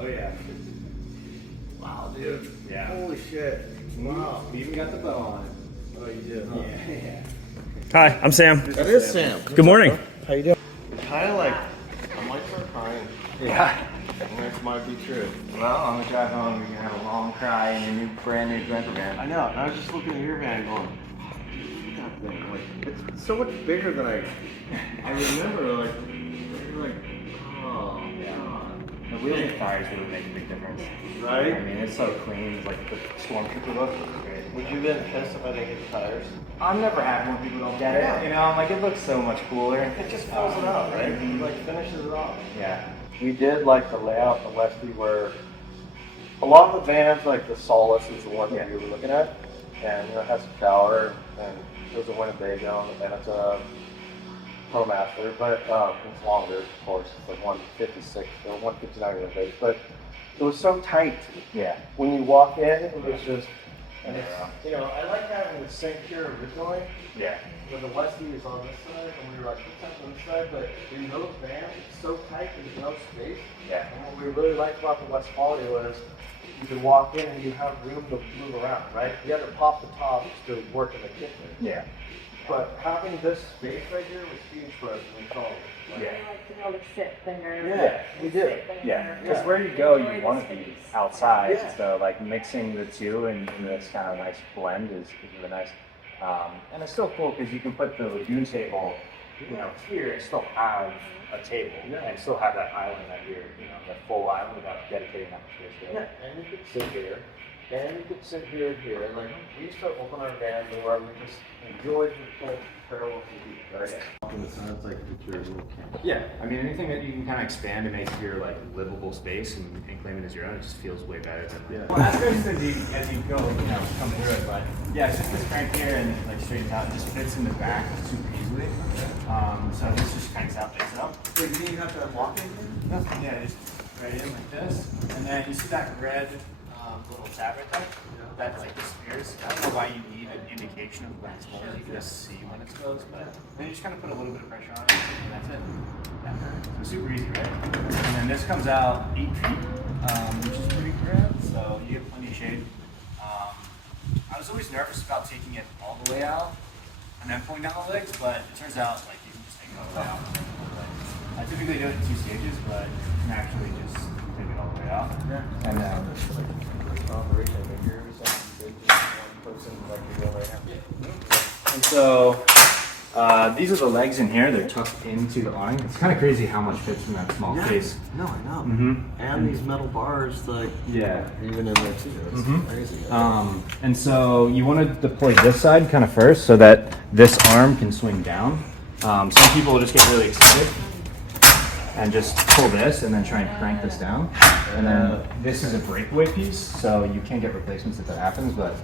Oh yeah. Wow, dude. Yeah. Holy shit. Wow. We even got the bow on it. Oh, you did? Huh? Yeah. Hi, I'm Sam. That is Sam. Good morning. How you doing? Kind of like, I might start crying. Yeah. This might be true. Well, on the drive home, you're gonna have a long cry in your new, brand new Glampervan. I know. And I was just looking at your van going, look at that thing. Like, it's so much bigger than I remember. Like, oh god. The wheels and tires really make a big difference. Right? I mean, it's so clean. It's like the Stormtrooper look. It's great. Would you have been pissed if I didn't get the tires? I'm never happy when people don't get it. You know, I'm like, it looks so much cooler. It just fills it out, right? It like finishes it off. Yeah. We did like the layout, the Westie, where a lot of the vans, like the Solace is the one that we were looking at, and you know, it has a shower, and there's a Winnebago, and it's a ProMaster, but it's longer, of course. It's like 156 or 159 Winnebago, but it was so tight. Yeah. When you walk in, it was just, and it's, you know, I like having the sink here originally. Yeah. When the Westie is on this side, and we were like, what's on this side? But in those vans, it's so tight, there's no space. Yeah. And what we really liked about the Westfalia was you can walk in and you have room to move around, right? You have to pop the top to work in the kitchen. Yeah. But having this space right here was huge for us when we called it. Yeah. Like to be able to sit there. Yeah, we did. Yeah, because where you go, you want to be outside. Yeah. So like mixing the two in this kind of nice blend is really nice. And it's still cool because you can put the Lagun table, you know, here and still have a table and still have that island that you're, you know, the full island without dedicating that much space. Yeah, and you could sit here, and you could sit here and here. Like, we used to open our van door, and we just enjoyed the whole parallel to the right? It sounds like it's your little camp. Yeah, I mean, anything that you can kind of expand and make your like livable space and claim it as your own, it just feels way better than like. Yeah. Well, that's good as you go, you know, come through it. But yeah, it's just this crank here and it like straightens out. It just fits in the back super easily. So this just cranks out, takes it up. Wait, do you have to walk in here? Nothing. Yeah, just right in like this, and then you see that red little tab right there. That like disappears. I don't know why you need an indication of when it's closed. You can just see when it's closed, but then you just kind of put a little bit of pressure on it, and that's it. Yeah. So super easy, right? And then this comes out 8 feet, which is pretty grand. So you get plenty of shade. I was always nervous about taking it all the way out and then pulling down the legs, but it turns out like you can just take it all the way out. I typically do it in 2 stages, but you can actually just take it all the way out. Yeah. And then Operation, I think you're one person like you're doing right now. And so these are the legs in here. They're tucked into the awning. It's kind of crazy how much fits in that small space. No, I know. Mm-hmm. And these metal bars, like, Yeah. even in there too. It's crazy. And so you want to deploy this side kind of first so that this arm can swing down. Some people will just get really excited and just pull this and then try and crank this down. And then this is a breakaway piece, so you can get replacements if that happens, but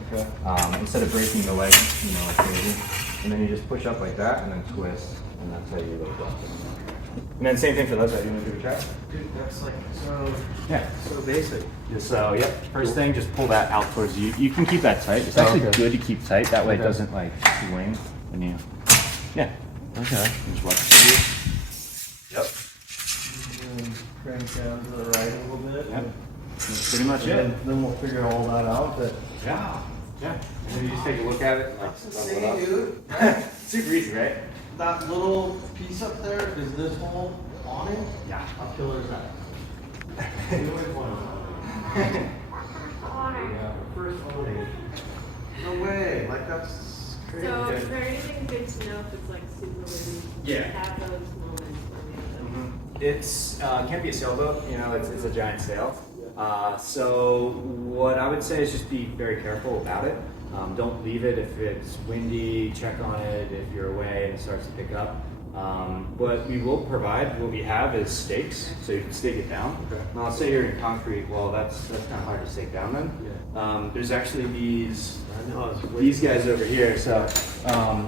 instead of breaking the leg, you know, like crazy, and then you just push up like that and then twist, and that's how you lift up. And then same thing for the other side. You want to do a try? Dude, that's like so, Yeah. so basic. So, yep, first thing, just pull that out towards you. You can keep that tight. It's actually good to keep tight. That way it doesn't like swing when you, yeah. Okay. Just watch it. Yep. And crank down to the right a little bit. Yep. That's pretty much it. Then we'll figure all that out. But Yeah. Yeah. And then you just take a look at it. Like, see, dude, super easy, right? that little piece up there is this whole awning. Yeah. How killer is that? Yeah, first awning. No way. Like that's crazy. So is there anything good to know if it's like super windy? Yeah. Have those moments when we have those. It's can't be a sailboat, you know, it's a giant sail. So what I would say is just be very careful about it. Don't leave it if it's windy, check on it if you're away and it starts to pick up. What we will provide, what we have is stakes, so you can stake it down. Okay. Now let's say you're in concrete, well that's kind of hard to stake down then. Yeah. There's actually these I know. these guys over here, so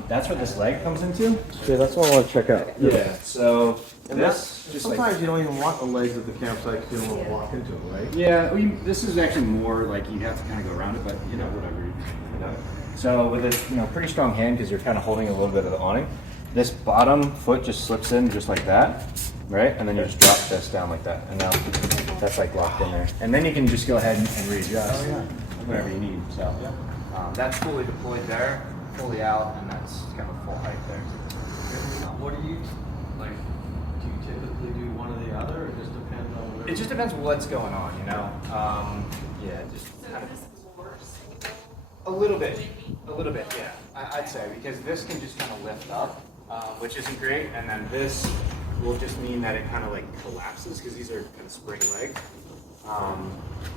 that's where this leg comes into. Yeah, that's what I want to check out. Yeah, so And this that's just sometimes like, you don't even want the legs at the campsite because you don't want to walk into them, right? yeah, this is actually more like you have to kind of go around it, but you know, whatever. You know. So with a pretty strong hand because you're kind of holding a little bit of the awning, this bottom foot just slips in just like that, right? And then you just drop this down like that, and now that's like locked in there. And then you can just go ahead and readjust whatever you need. So that's fully deployed there, fully out, and that's kind of full height there. What do you like? Do you typically do one or the other, or just depends on whatever? It just depends what's going on, you know. Yeah, just So kind of is this more single? a little bit, yeah. I'd say because this can just kind of lift up, which isn't great, and then this will just mean that it kind of like collapses because these are kind of spring legged.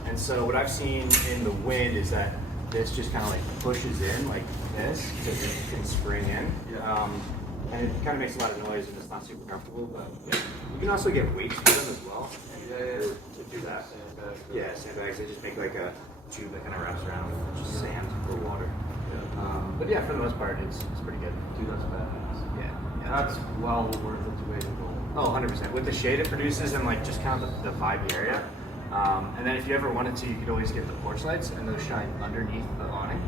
And so what I've seen in the wind is that this just kind of like pushes in like this because it can spring in. And it kind of makes a lot of noise and it's not super comfortable, but you can also get weights for them as well to do that. Yeah, sandbags, they just make like a tube that kind of wraps around just sand or water. But yeah, for the most part, it's pretty good. Dude, that's badass. Yeah. That's well worth its weight in gold. Oh, 100%. With the shade it produces and like just kind of the vibey area. And then if you ever wanted to, you could always get the porch lights and those shine underneath the awning.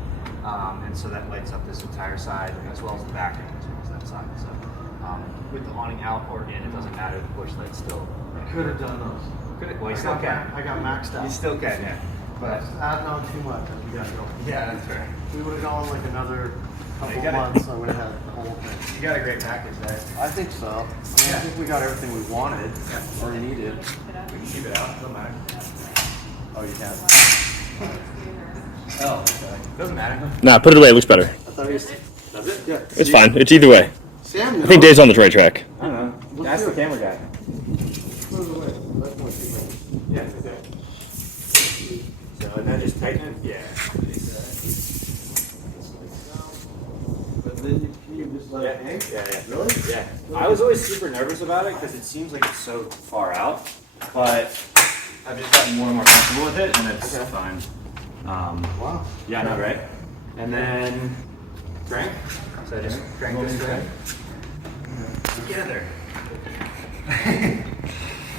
And so that lights up this entire side as well as the back end as well as that side. So with the awning out or in, it doesn't matter. The porch lights still. I could have done those. Could it? Well, you still can. I got maxed out. You still can, yeah. But adding on too much, we got to go. Yeah, that's fair. If we would have gone like another couple You got it. months, I would have had the whole thing. You got a great package there. I think so. I mean, I think we got everything we wanted or needed. We can keep it out. Doesn't matter. Oh, you can? Oh, okay. Doesn't matter. Nah, put it away. It looks better. I thought you said. Does it? Yeah. It's fine. It's either way. Sam, I think Dave's on the right track. I don't know. Ask the camera guy. Put it away. That's more cheaper. Yeah, it's okay. So, and then just tighten it. Yeah. But then you just let it hang? Yeah. Really? Yeah. I was always super nervous about it because it seems like it's so far out, but I've just gotten more and more comfortable with it, and it's fine. Wow. Yeah, I know, right? And then crank. So just crank this thing together.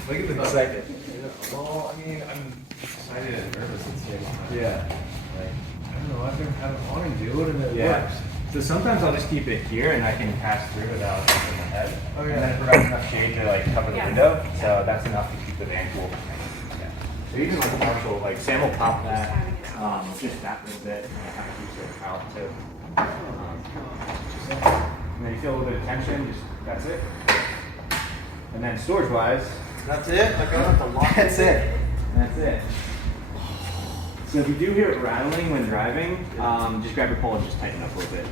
Look at the excited. Well, I mean, I'm excited and nervous at the same time. Yeah. Like, I don't know, I've never had an awning do it and it Yeah. works. So sometimes I'll just keep it here and I can pass through without opening my head. Oh, And yeah. then it provides enough shade to like cover the Yeah. window, so that's enough to keep the van cool. Yeah. So even like partial, like Sam will pop that, just that little bit, and it kind of keeps it out too. And then you feel a little bit of tension, just that's it. And then storage wise, That's it? Like I don't have to lock that's it. That's it. So if you do hear it rattling when driving, just grab your pole and just tighten it up a little bit.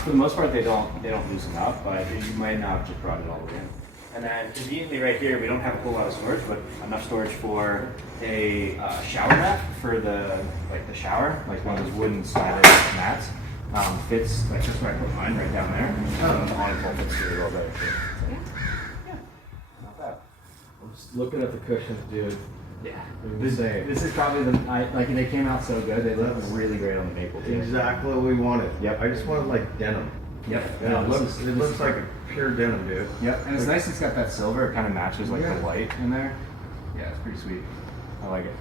For the most part, they don't loosen up, but you might not have just brought it all the way in. And then conveniently right here, we don't have a whole lot of storage, but enough storage for a shower mat for the shower, like one of those wooden slatted mats. Fits like just where I put mine right down there. The awning pole fits here a little better too. So, yeah, not bad. I'm just looking at the cushions, dude. Yeah. Insane. This is probably like they came out so good. They look really great on the maple too. Exactly what we wanted. Yep. I just wanted like denim. Yep. Yeah, No, it this looks is like a pure denim, dude. Yep. And it's nice. It's got that silver. It kind of matches like Yeah. the white in there. Yeah, it's pretty sweet. I like it.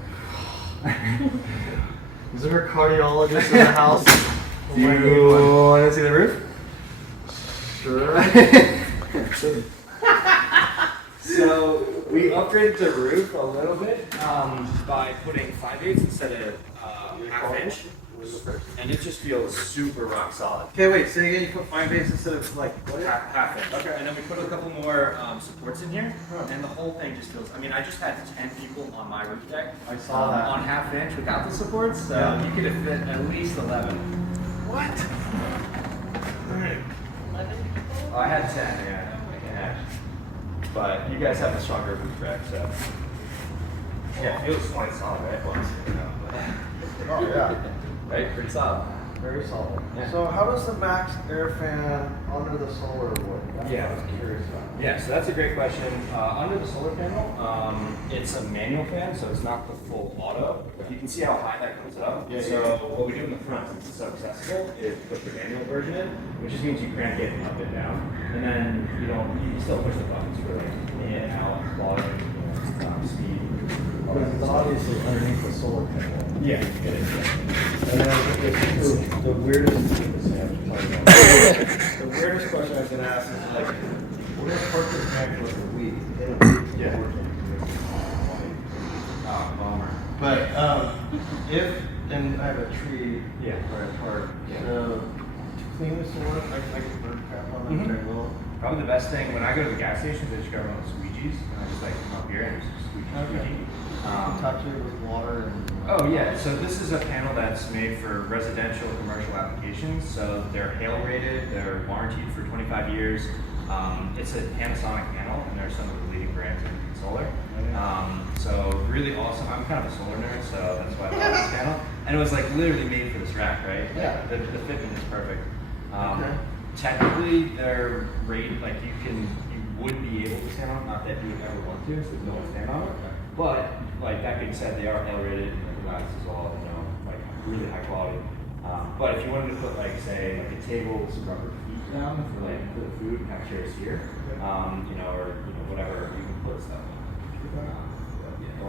Is there a cardiologist in the house? Do you want to see the roof? Sure. So we upgraded the roof a little bit by putting 5/8 instead of half inch, and it just feels super rock solid. Okay, wait. Say again. You put 5/8 instead of like what? Half inch. Okay. And then we put a couple more supports in here, and the whole thing just feels. I mean, I just had 10 people on my roof deck. I saw that. On half inch without the supports, so Yeah. you could have fit at least 11. What? 11 people? I had 10, yeah. But you guys have a stronger roof deck, so. Yeah, it was quite solid, right? Oh yeah. Right? Pretty solid. Very solid. Yeah. So how does the max air fan under the solar work? That's Yeah. what I was curious about. Yeah, so that's a great question. Under the solar panel, it's a manual fan, so it's not the full auto. You can see how high that comes up. Yeah, So yeah. what we do in the front, since it's so accessible, is put the manual version in, which just means you crank it up and down, and then you can still push the buttons for like in, out, volume, speed. But it's obviously underneath the solar panel. Yeah, it is. And then the weirdest thing to say, the weirdest question I was gonna ask is like, we're gonna park this van for like a week. In a week, Yeah. working. But if, and I have a tree Yeah. where I park, Yeah. so to clean this one, I get bird crap on it, which I will. Probably the best thing, when I go to the gas stations, I just grab one of those squeegees, and I just like come up here and just squeegee. Touch it with water and. Oh yeah, so this is a panel that's made for residential commercial applications. So they're hail rated, they're warranted for 25 years. It's a Panasonic panel, and they're some of the leading brands in solar. So really awesome. I'm kind of a solar nerd, so that's why I love this panel. And it was like literally made for this rack, right? Yeah. The fitment is perfect. Okay. Technically, they're rated like you would be able to stand on it, not that you would ever want to, so no one stand on it. But like that being said, they are hail rated and recognized as all, like really high quality. But if you wanted to put like say like a table with some rubber feet down for like put the food and have chairs here, or whatever, you can put stuff.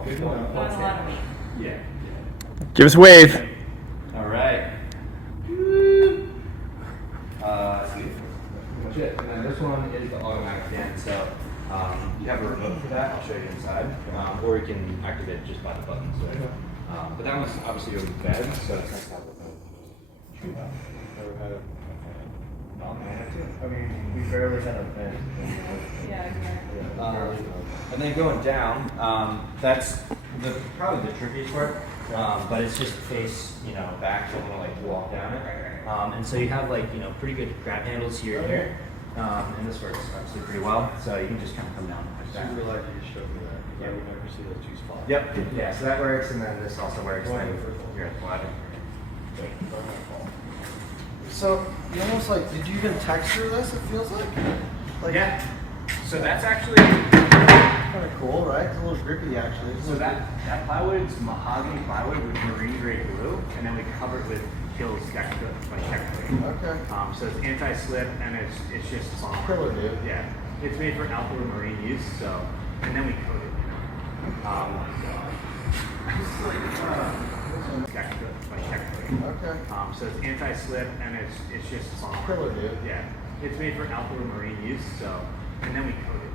Good to know. Not a lot of meat. Yeah. Give us a wave. All right. Let's see. That's pretty much it. And then this one is the automatic fan. So you have a remote for that. I'll show you inside. Or you can activate it just by the buttons. So, but that one's obviously over the bed, so it's nice to have a remote. Never had it. I mean, we barely had a vent. Yeah, exactly. And then going down, that's probably the trickiest part. But it's just face, back, so you want to like walk down it. And so you have like, pretty good grab handles here and here. And this works obviously pretty well. So you can just kind of come down like that. Super lucky you showed me that. Yeah, we never see those two spots. Yep. Yeah, so that works, and then this also works. Then you're at the ladder. So you almost like, did you even texture this? It feels like. Yeah. So that's actually. Kind of cool, right? It's a little grippy actually. So that plywood's mahogany plywood with marine grade glue, and then we cover it with Hills Deck technically. Okay. So it's anti-slip, and it's just solid. Killer, dude. Yeah. It's made for outdoor marine use, so and then we coat it. Technically. Okay. So it's anti-slip, and it's just solid. Killer, dude. Yeah. It's made for outdoor marine use, so and then we coat it.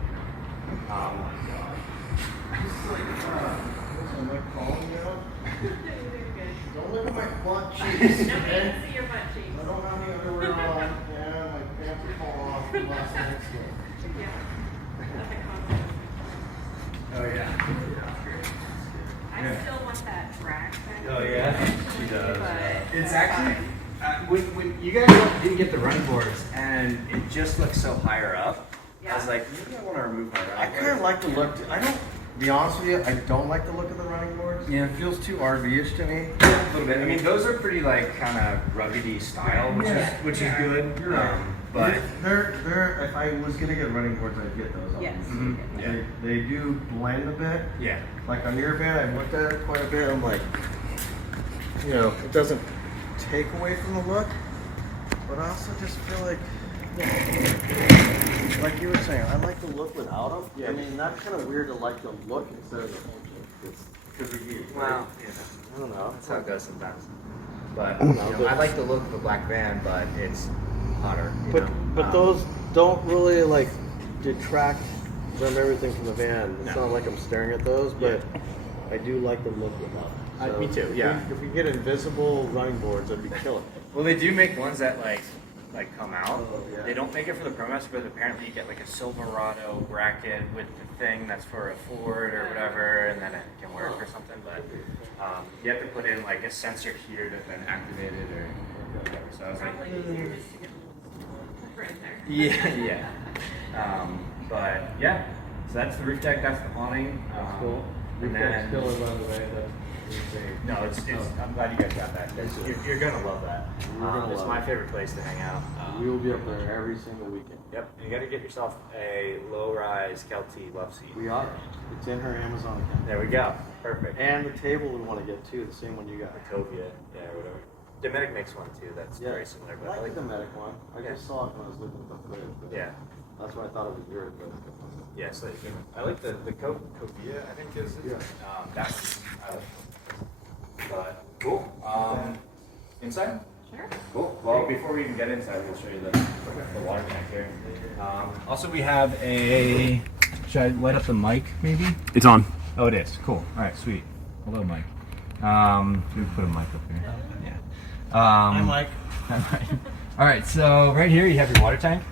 Am I calling you out? Don't look at my butt cheeks. Nobody Okay? can see your butt cheeks. I don't have any underwear on. Yeah, my pants are falling off from last night's game. Yeah. Nothing constant. Oh yeah. I still want that rack. Oh yeah. She does. But It's that's actually fine. when you guys didn't get the running boards, and it just looks so higher up. I was like, maybe I want to remove my running I kind of like the look. I don't. To be honest with you, I don't like the look of the running boards. Yeah, it feels too RV-ish to me. a little bit. I mean, those are pretty like kind of ruggedy style, which is good. But They're. If I was gonna get running boards, I'd get those. Yes. yeah, They do blend a bit. yeah. Like on your van, I looked at it quite a bit. I'm like, it doesn't take away from the look, but I also just feel like you were saying, I like the look without them. Yeah. I mean, that's kind of weird to like the look instead of the function. Because of you. Well, I don't know. that's how it goes sometimes. But I like the look of a black van, but it's hotter. But those don't really like detract from everything from the van. It's not like I'm staring at those, but I do like the look without. So me too. Yeah. If we get invisible running boards, that'd be killer. Well, they do make ones that like come out. Oh, yeah. They don't make it for the Pro Master, but apparently you get like a Silverado bracket with the thing that's for a Ford or whatever, and then it can work or something. But you have to put in like a sensor here to then activate it or whatever. So I was like, Probably easier just to get a right there. yeah. But yeah, so that's the roof deck. That's the awning. Cool. And then Still by the way, that's no, it's. I'm glad you guys got that. You're gonna love that. It's my favorite place to hang out. We will be up there every single weekend. Yep, you got to get yourself a low-rise Kelty love seat. We are. It's in her Amazon account. There we go. Perfect. And the table we want to get too, the same one you got. Utopia, yeah, whatever. Dometic makes one too. That's very similar, I but like the medic one. I Yeah. just saw it when I was looking at the footage. But yeah, That's why I thought it was yours. But yeah. So I like the Copia. I think is that's I like. But cool. Inside. Sure. Cool. Well, before we even get inside, we'll show you the water tank here. Also, we have a. Should I light up the mic, maybe? It's on. Oh, it is. Cool. All right, sweet. Hello, Mike. We put a mic up here. Yeah. Hi, Mike. All right, so right here you have your water tank.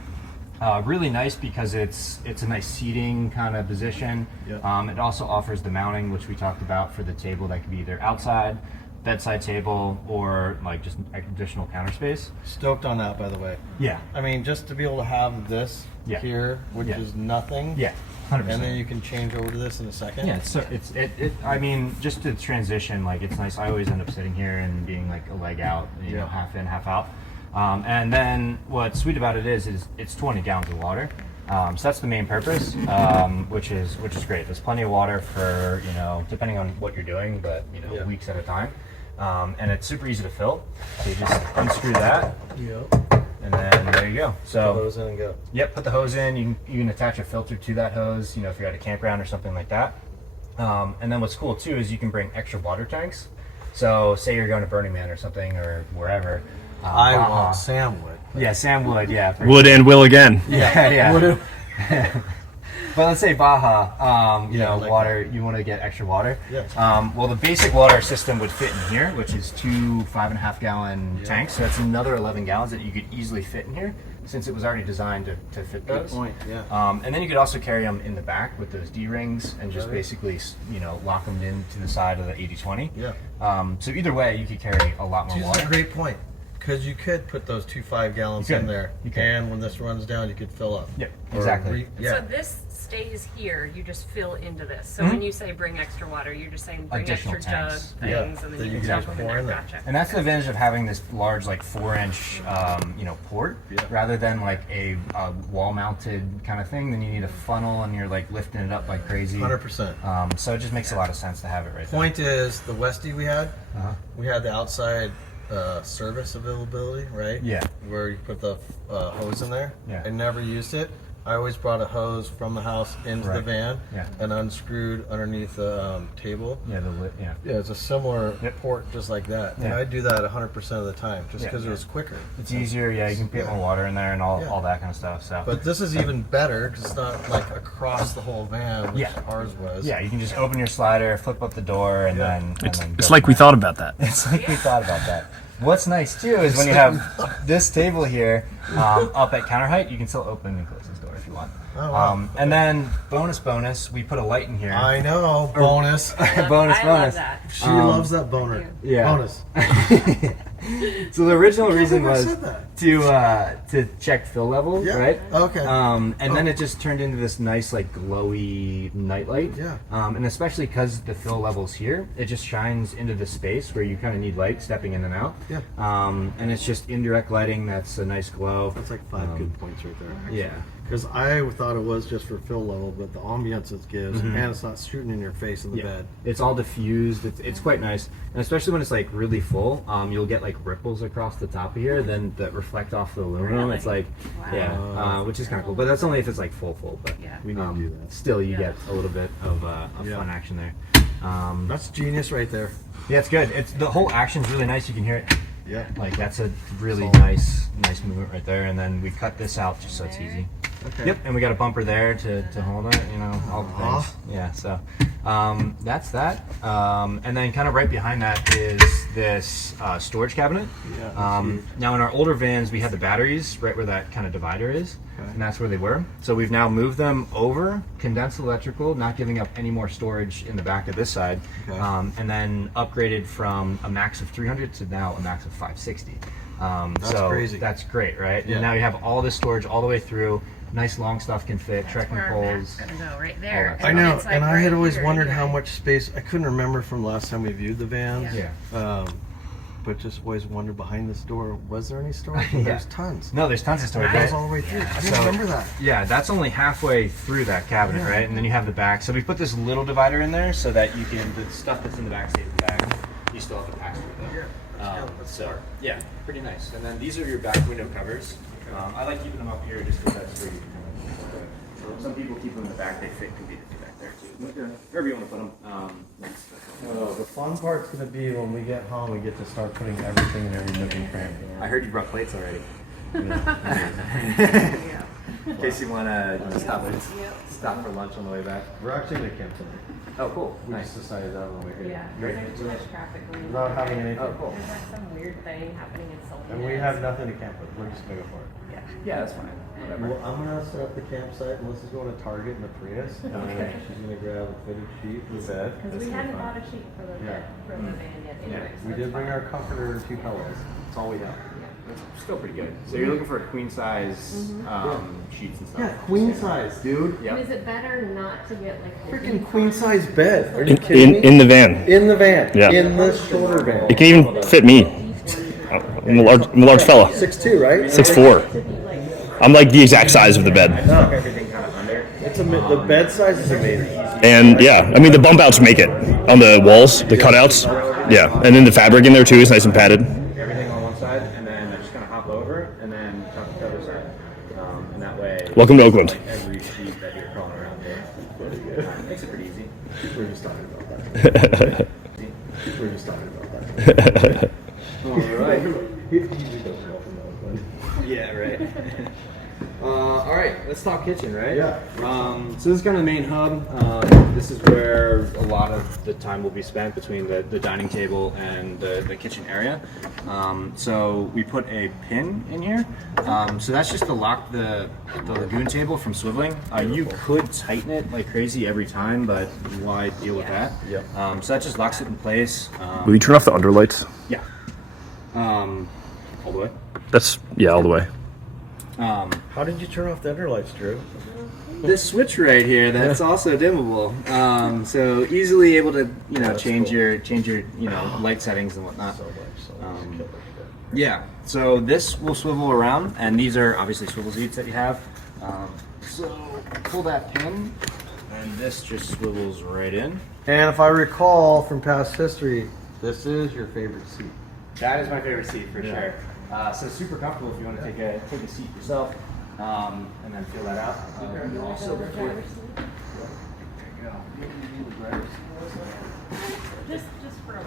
Really nice because it's a nice seating kind of position. Yep. It also offers the mounting, which we talked about for the table that could be either outside, bedside table, or like just additional counter space. Stoked on that, by the way. Yeah. I mean, just to be able to have this Yeah. here, which Yeah. is nothing. Yeah, 100%. And then you can change over to this in a second. Yeah, so I mean, just to transition, like it's nice. I always end up sitting here and being like a leg out, you know, Yeah. half in, half out. And then what's sweet about it is it's 20 gallons of water. So that's the main purpose, which is great. There's plenty of water for, you know, depending on what you're doing, but you know, Yeah. weeks at a time. And it's super easy to fill. So you just unscrew that, Yep. and then there you go. So Those in and go. yep, put the hose in. You can attach a filter to that hose, you know, if you're at a campground or something like that. And then what's cool too is you can bring extra water tanks. So say you're going to Burning Man or something or wherever. I Baja. want Sam would. Yeah, Sam would. Yeah. for Would sure. and will again. Yeah, Would've. yeah. But let's say Baja, you Yeah, know, like water. You want to get extra water. Yeah. Well, the basic water system would fit in here, which is 2 5.5 gallon Yeah. tanks. So that's another 11 gallons that you could easily fit in here, since it was already designed to fit Good those. point, yeah. And then you could also carry them in the back with those D rings and just Right. basically, you know, lock them into the side of the 80/20. Yeah. So either way, you could carry a lot more That's water. a great point. Because you could put those 2 5 gallons You could. in there, You could. and when this runs down, you could fill up. Yep, Or exactly. yeah. So this stays here, you just fill into this. So Mhm. when you say bring extra water, you're just saying bring Additional extra jug tanks. things Yeah, and that then you you can can just dump them pour in in there. there. Gotcha. And that's the advantage of having this large, like 4-inch, you know, port, Yeah. rather than like a wall-mounted kind of thing. Then you need a funnel, and you're like lifting it up like crazy. 100%. So it just makes a lot of sense to have it right Point is, the Westie we had, there. we had the outside service availability, right? Yeah. Where you put the hose in there. Yeah. I never used it. I always brought a hose from the house into the Right. van Yeah. and unscrewed underneath the table. Yeah, the lid. Yeah. Yeah, it's a similar Yep. port just like that. And Yeah. I do that 100% of the time just Yeah. because it was quicker. It's easier. Yeah, you can put more water in there and all, Yeah. all that kind of stuff. So. But this is even better because it's not like across the whole van, which Yeah. ours was. yeah, you can just open your slider, flip up the door, and Yeah. then. It's, and then it's go like from we there. thought about that. It's like we thought about that. What's nice too is when you have this table here up at counter height, you can still open and close this door if you want. Oh, wow. And then bonus, we put a light in here. I know. Bonus. bonus. I love that. She loves that boner. yeah. Bonus. So the original reason never was said that. to check fill level, Yeah. right? Okay. And then it just turned into this nice like glowy nightlight. Yeah. And especially because the fill level's here, it just shines into the space where you kind of need light stepping in and out. Yeah. And it's just indirect lighting that's a nice glow. That's like 5 good points right there. Actually. Yeah. Because I thought it was just for fill level, but the ambiance it gives, and it's not shooting in your face in the bed. It's all diffused. It's quite nice, and especially when it's like really full, you'll get like ripples across the top of here, then that reflect off the aluminum. Really? It's like, Wow. yeah, which is kind of cool. But that's only if it's like full. But Yeah. We need to do that. still, you Yeah. get a little bit of Yeah. fun action there. That's genius right there. Yeah, it's good. It's the whole action's really nice. You can hear it. Yeah. Like that's a really Solid. nice movement right there. And then we cut this out just so it's easy. Okay. Yep, and we got a bumper there to hold it, you know, all the Aw. things. Yeah, so that's that. And then kind of right behind that is this storage cabinet. Yeah, that's huge. Now in our older vans, we had the batteries right where that kind of divider is, Okay. and that's where they were. So we've now moved them over, condensed electrical, not giving up any more storage in the back of this side, Okay. and then upgraded from a max of 300 to now a max of 560. That's so crazy. That's great, right? Yeah. And now you have all this storage all the way through. Nice long stuff can fit, That's trekking where our poles. Mac's gonna go right there. that I And know, it's, like, and I had right always here wondered how anyway. much space. I couldn't remember from last time we viewed the vans. Yeah. But just always wondered behind this door, was there any storage? Yeah. There's tons. No, there's tons of storage. It goes right? all the way through. I didn't So- remember that. Yeah, that's only halfway through that cabinet, Yeah. right? And then you have the back. So we put this little divider in there so that you can, the stuff that's in the back stays in the back. You still have to pass through them. So, yeah, pretty nice. And then these are your back window covers. I like keeping them up here just because that's where you can so some people keep them in the back, they fit conveniently back there too. Wherever you want to put them. The fun part's gonna be when we get home, we get to start putting everything in every nook and cranny. I heard you brought plates already. In case you want to stop for lunch on the way back. We're actually gonna camp tonight. Oh, cool. We Nice. just decided that on the way here. Yeah, Great. there's too much traffic going Without on. having anything. Oh, cool. There's like some weird thing happening in Seoul. And we have nothing to camp with. We're just gonna go for it. Yeah. Yeah, that's fine. Whatever. Well, I'm gonna set up the campsite. Melissa's going to Target in the Prius. And she's gonna grab a fitted sheet for the bed. Because we hadn't bought a sheet for the Yeah. for the van yet anyway. So We that's did bring fine. our comforter and 2 pillows. That's all we have. That's still pretty good. So you're looking for queen size sheets and stuff. Yeah, queen size, dude. And is it better not to get like the Freaking decon- queen size bed. Are you kidding me? In the van. In the van. Yeah. In the shoulder van. It can even fit me. I'm a large fella. 6'2", right? 6'4". I'm like the exact size of the bed. Everything kind of under. It's the bed size is amazing. And yeah, I mean the bump outs make it on the walls, the cutouts. Yeah, and then the fabric in there too is nice and padded. Everything on one side, and then just kind of hop over, and then top the other side. And that way, Welcome to Oakland. like every sheet that you're crawling around with. Makes it pretty easy. We're just talking about that. We're just talking about that. All right. He usually doesn't know from Oakland. Yeah, right. All right, let's talk kitchen, right? Yeah. So this is kind of the main hub. This is where a lot of the time will be spent between the dining table and the kitchen area. So we put a pin in here. So that's just to lock the Lagun table from swiveling. You could tighten it like crazy every time, but why deal with that? Yep. So that just locks it in place. Will you turn off the underlights? Yeah. All the way. That's all the way. How did you turn off the underlights, Drew? This switch right here, that's also dimmable. So easily able to, change your light settings and whatnot. Yeah. So this will swivel around, and these are obviously swivel seats that you have. So pull that pin, and this just swivels right in. And if I recall from past history, this is your favorite seat. That is my favorite seat for sure. So super comfortable if you want to take a seat yourself, and then feel that out. You also put, there you go. Just for a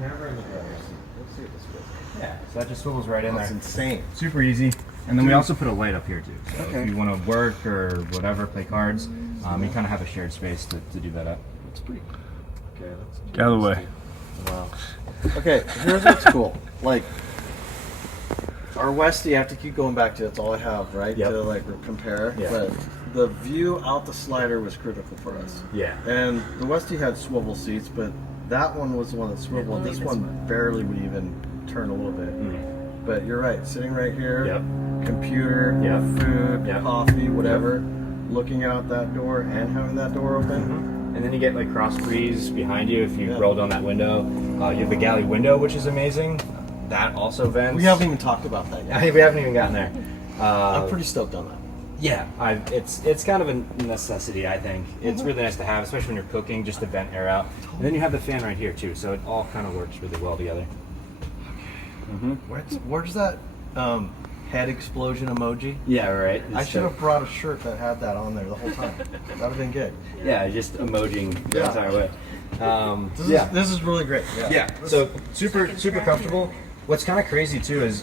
Never in the driver's seat. Let's see what this is. Yeah. So that just swivels right in That's there. insane. Super easy. And then we also put a light up here too. So Okay. if you want to work or whatever, play cards, you kind of have a shared space to do that at. That's pretty. Okay, that's Get out of the way. wow. Okay, here's what's cool. Like our Westie, I have to keep going back to. That's all I have, right? Yep. To like compare. Yeah. But the view out the slider was critical for us. Yeah. And the Westie had swivel seats, but that one was the one that swiveled. This one barely would even turn a little bit. But you're right. Sitting right here, Yep. computer, Yep. food, Yep. coffee, whatever. Looking out that door and having that door open. And then you get like cross breeze behind you if you Yeah. roll down that window. You have the Galley window, which is amazing. That also vents. We haven't even talked about that yet. We haven't even gotten there. I'm pretty stoked on that. Yeah, it's kind of a necessity, I think. It's really nice to have, especially when you're cooking, just to vent air out. And then you have the fan right here too, so it all kind of works really well together. Where's that head explosion emoji? Yeah, right. I should have brought a shirt that had that on there the whole time. That'd have been good. Yeah, just emoting the Yeah. entire way. This is really great. Yeah, so super comfortable. What's kind of crazy too is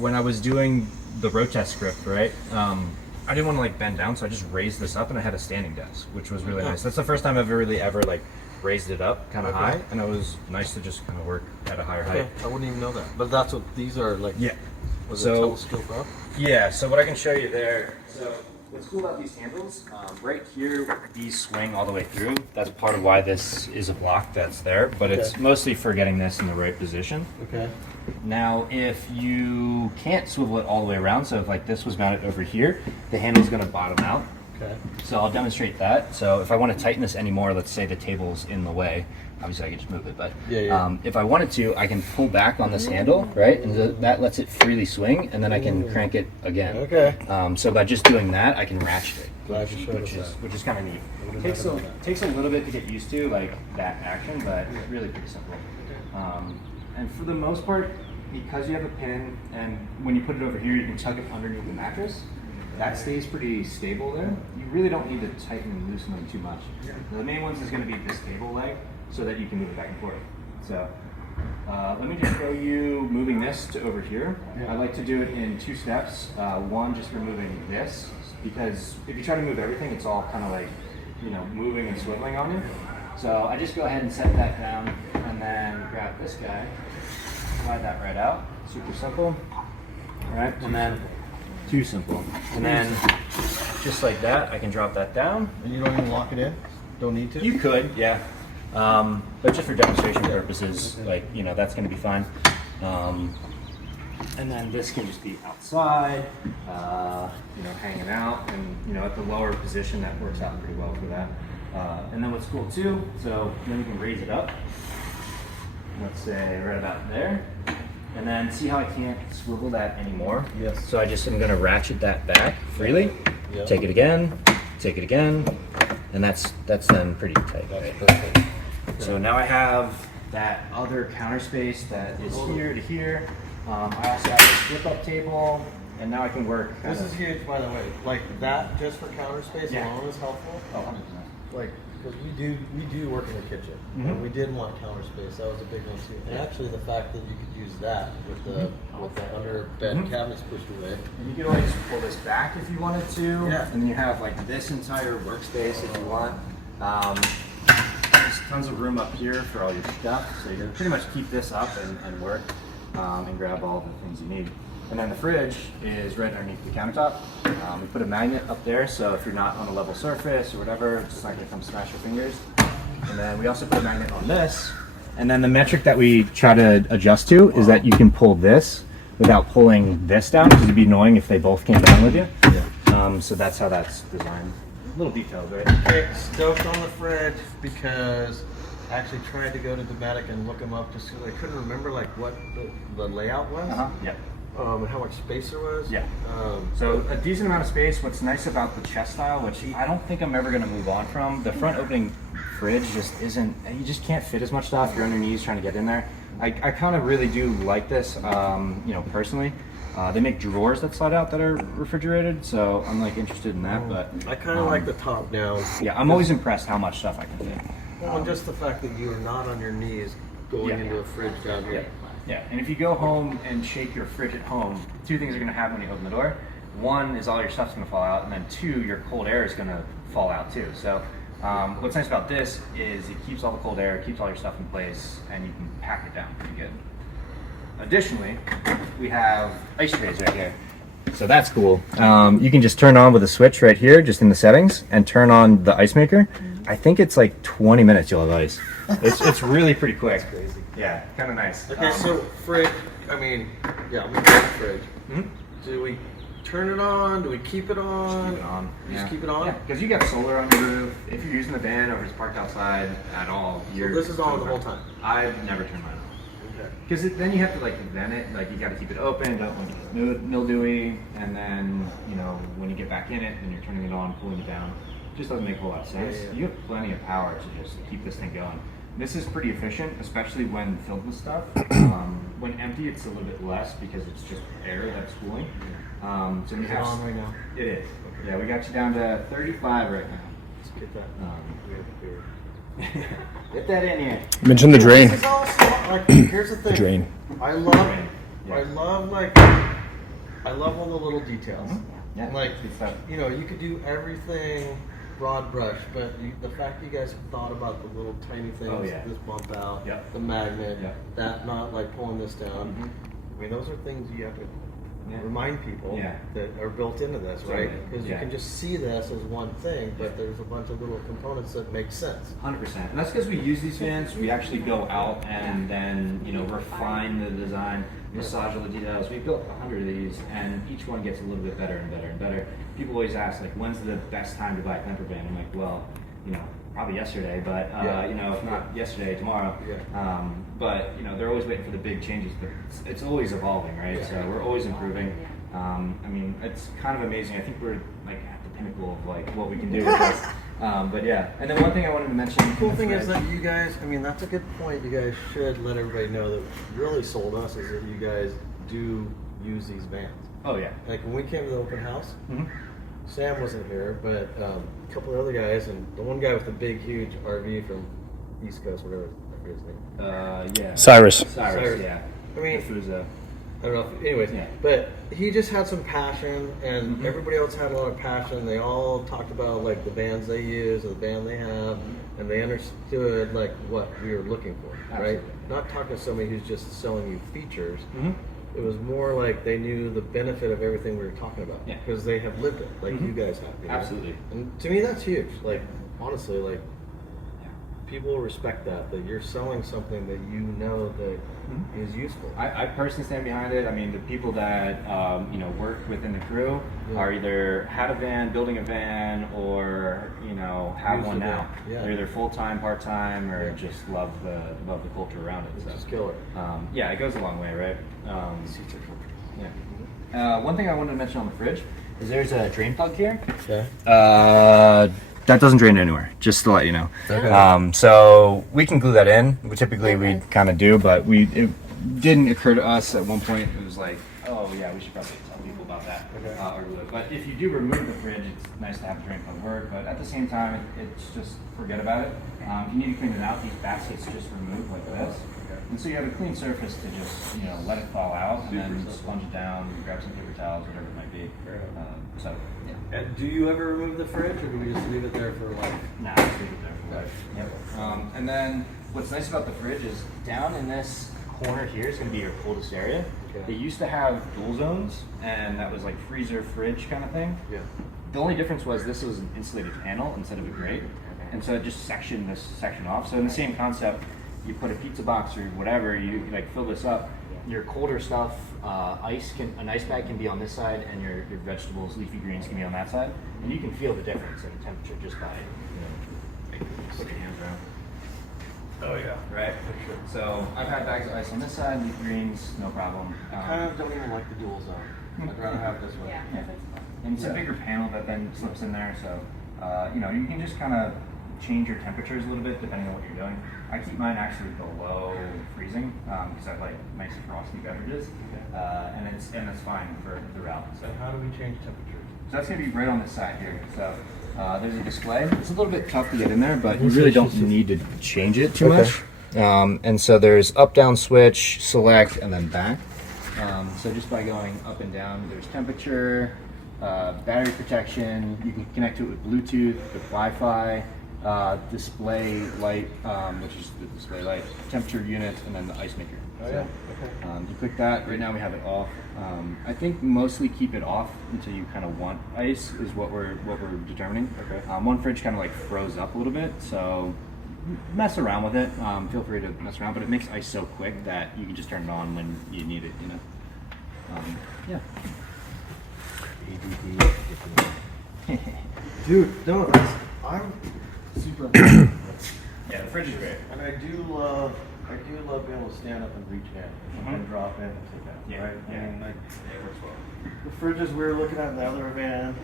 when I was doing the road test script, right? I didn't want to like bend down, so I just raised this up, and I had a standing desk, which was really nice. That's the first time I've ever like raised it up kind of high, and it was nice to just kind of work at a higher height. I wouldn't even know that. But that's what these are like. Yeah. Was So- it telescope up? Yeah, so what I can show you there, so what's cool about these handles, right here, these swing all the way through. That's part of why this is a block that's there, but it's Okay. mostly for getting this in the right position. Okay. Now, if you can't swivel it all the way around, so if like this was mounted over here, the handle's gonna bottom out. Okay. So I'll demonstrate that. So if I want to tighten this anymore, let's say the table's in the way, obviously I can just move it, but Yeah. if I wanted to, I can pull back on this handle, right? And that lets it freely swing, and then I can crank it again. Okay. So by just doing that, I can ratchet it, Glad you showed us that. which is kind of neat. would've Takes never a, done that. takes a little bit to get used to, like that action, but really pretty simple. And for the most part, because you have a pin, and when you put it over here, you can tuck it underneath the mattress. That stays pretty stable there. You really don't need to tighten and loosen them too much. The main ones is going to be this table leg, so that you can move it back and forth. So let me just show you moving this to over here. I like to do it in 2 steps. One, just removing this, because if you try to move everything, it's all kind of like moving and swiveling on you. So I just go ahead and set that down, and then grab this guy, slide that right out. Super simple. All right, and then too simple. And then just like that, I can drop that down. And you don't even lock it in? Don't need to? You could, yeah. But just for demonstration purposes, that's going to be fine. And then this can just be outside, hanging out, and at the lower position, that works out pretty well for that. And then what's cool too, so then we can raise it up. Let's say right about there. And then see how I can't swivel that anymore? Yes. So I just am going to ratchet that back freely. Yep. Take it again, and that's then pretty tight. Right? Perfect. So now I have that other counter space that is here to here. I also have a flip-up table, and now I can work. This is huge, by the way. Like that, just for counter space alone is helpful. Oh, 100%. Like, because we do work in the kitchen, and we did want counter space. That was a big one too. And actually, the fact that you could use that with the under bed cabinets pushed away. And you can always pull this back if you wanted to. Yeah. And then you have like this entire workspace if you want. There's tons of room up here for all your stuff, so you can pretty much keep this up and work and grab all the things you need. And then the fridge is right underneath the countertop. We put a magnet up there, so if you're not on a level surface or whatever, it's not gonna come smash your fingers. And then we also put a magnet on this. And then the metric that we try to adjust to is that you can pull this without pulling this down, because it'd be annoying if they both came down with you. Yeah. So that's how that's designed. Little details, right? Okay, stoked on the fridge because I actually tried to go to Domatic and look them up just because I couldn't remember like what the layout was. Yeah. And how much space there was. Yeah. So a decent amount of space. What's nice about the chest style, which I don't think I'm ever going to move on from, the front opening fridge just isn't, you just can't fit as much stuff. You're on your knees trying to get in there. I kind of really do like this, personally. They make drawers that slide out that are refrigerated, so I'm like interested in that. But I kind of like the top down. yeah, I'm always impressed how much stuff I can fit. Well, and just the fact that you are not on your knees going Yeah. into a fridge down here. Yeah, and if you go home and shake your fridge at home, two things are going to happen when you open the door. One is all your stuff's going to fall out, and then two, your cold air is going to fall out too. So what's nice about this is it keeps all the cold air, keeps all your stuff in place, and you can pack it down pretty good. Additionally, we have ice trays right here. So that's cool. You can just turn on with a switch right here, just in the settings, and turn on the ice maker. I think it's like 20 minutes you'll have ice. It's really pretty quick. That's crazy. Yeah, kind of nice. Okay, so fridge. I mean, yeah, we got the fridge. Do we turn it on? Do we keep it on? Keep it on. Just keep it on. Yeah, because you got solar on your roof. If you're using the van or it's parked outside at all, So this is on the whole time. I've never turned mine on. Okay. Because then you have to like vent it, like you got to keep it open, don't want it to get mildewy, and then when you get back in it, then you're turning it on, cooling it down. It just doesn't make a whole lot of sense. Yeah. You have plenty of power to just keep this thing going. This is pretty efficient, especially when filled with stuff. When empty, it's a little bit less because it's just air that's cooling. So we Is it have on right now? It is. Yeah, we got you down to 35 right now. Let's get that. Get that in here. Mention the drain. This is also, like, here's the thing. Drain. I love all the little details. Yeah. And, like, good stuff. you could do everything broad brush, but the fact that you guys have thought about the little tiny things, Oh, yeah. this bump out, Yep. the magnet, Yep. that not like pulling this down. I mean, those are things you have to remind people Yeah. that are built into this, right? Totally. Because Yeah. you can just see this as one thing, but there's a bunch of little components that make sense. 100%. And that's because we use these fans. We actually go out and then, refine the design, massage all the details. We built 100 of these, and each one gets a little bit better and better and better. People always ask, like, when's the best time to buy a Glampervan? I'm like, well, probably yesterday, but, if not yesterday, tomorrow. Yeah. But, they're always waiting for the big changes, but it's always evolving, right? Yeah. So we're always improving. I mean, it's kind of amazing. I think we're, like, at the pinnacle of, like, what we can do with this. But yeah, and then one thing I wanted to mention. The cool thing is that you guys, I mean, that's a good point. You guys should let everybody know that really sold us is that you guys do use these vans. Oh yeah. Like when we came to the open house, Sam wasn't here, but a couple of other guys, and the one guy with the big, huge RV from East Coast, whatever, I forget his name. Yeah. Cyrus. Cyrus, yeah. I mean, This was I don't know. Anyways, Yeah. but he just had some passion, and everybody else had a lot of passion. They all talked about like the bands they use, or the band they have, and they understood like what we were looking for, right? Absolutely. Not talking to somebody who's just selling you features. Mhm. It was more like they knew the benefit of everything we were talking about Yeah. because they have lived it, like you guys have. You know? Absolutely. And to me, that's huge. Like honestly, like people respect that you're selling something that you know that is useful. I personally stand behind it. I mean, the people that work within the crew are either had a van, building a van, or have Use one the now. van. Yeah. They're either full time, part time, or just love the culture around it. So Just killer. yeah, it goes a long way, right? Yeah. One thing I wanted to mention on the fridge is there's a drain plug here. Okay. That doesn't drain anywhere, just to let you know. Okay. So we can glue that in. We kind of do, but it didn't occur to us at one point. It was like, oh yeah, we should probably tell people about that. Or glue it. But if you do remove the fridge, it's nice to have a drain plug work. But at the same time, it's just forget about it. If you need to clean it out, these baskets just remove like this. And so you have a clean surface to just let it fall out, and then sponge it down, grab some paper towels, whatever it might be. So yeah. And do you ever remove the fridge, or do we just leave it there for life? Nah, just leave it there for life. Yep. And then what's nice about the fridge is down in this corner here is going to be your coldest area. Okay. They used to have dual zones, and that was like freezer, fridge kind of thing. Yeah. The only difference was this was an insulated panel instead of a grate, and so it just sectioned this section off. So in the same concept, you put a pizza box or whatever, you like fill this up. Your colder stuff, an ice bag can be on this side, and your vegetables, leafy greens can be on that side, and you can feel the difference in temperature just by put your hands around. Oh yeah. Right. So I've had bags of ice on this side, leafy greens, no problem. I kind of don't even like the dual zone. I'd rather have this one. Yeah. And it's a bigger panel that then slips in there, so you can just kind of change your temperatures a little bit depending on what you're doing. I keep mine actually below freezing because I like nice frosty beverages, and it's fine for throughout. So How do we change temperatures? that's gonna be right on this side here. So there's a display. It's a little bit tough to get in there, but you really don't need to change it too much. And so there's up, down switch, select, and then back. So just by going up and down, there's temperature, battery protection. You can connect to it with Bluetooth, with Wi-Fi, display light, which is the display light, temperature unit, and then the ice maker. Oh yeah. Okay. You click that. Right now we have it off. I think mostly keep it off until you kind of want ice is what we're determining. Okay. One fridge kind of like froze up a little bit, so mess around with it. Feel free to mess around, but it makes ice so quick that you can just turn it on when you need it. Yeah. Dude, no, I'm super. Yeah, the fridge is great. And I do love being able to stand up and reach in and drop in and take out. Yeah, Right? yeah. I mean, like It works well. the fridges we were looking at in the other van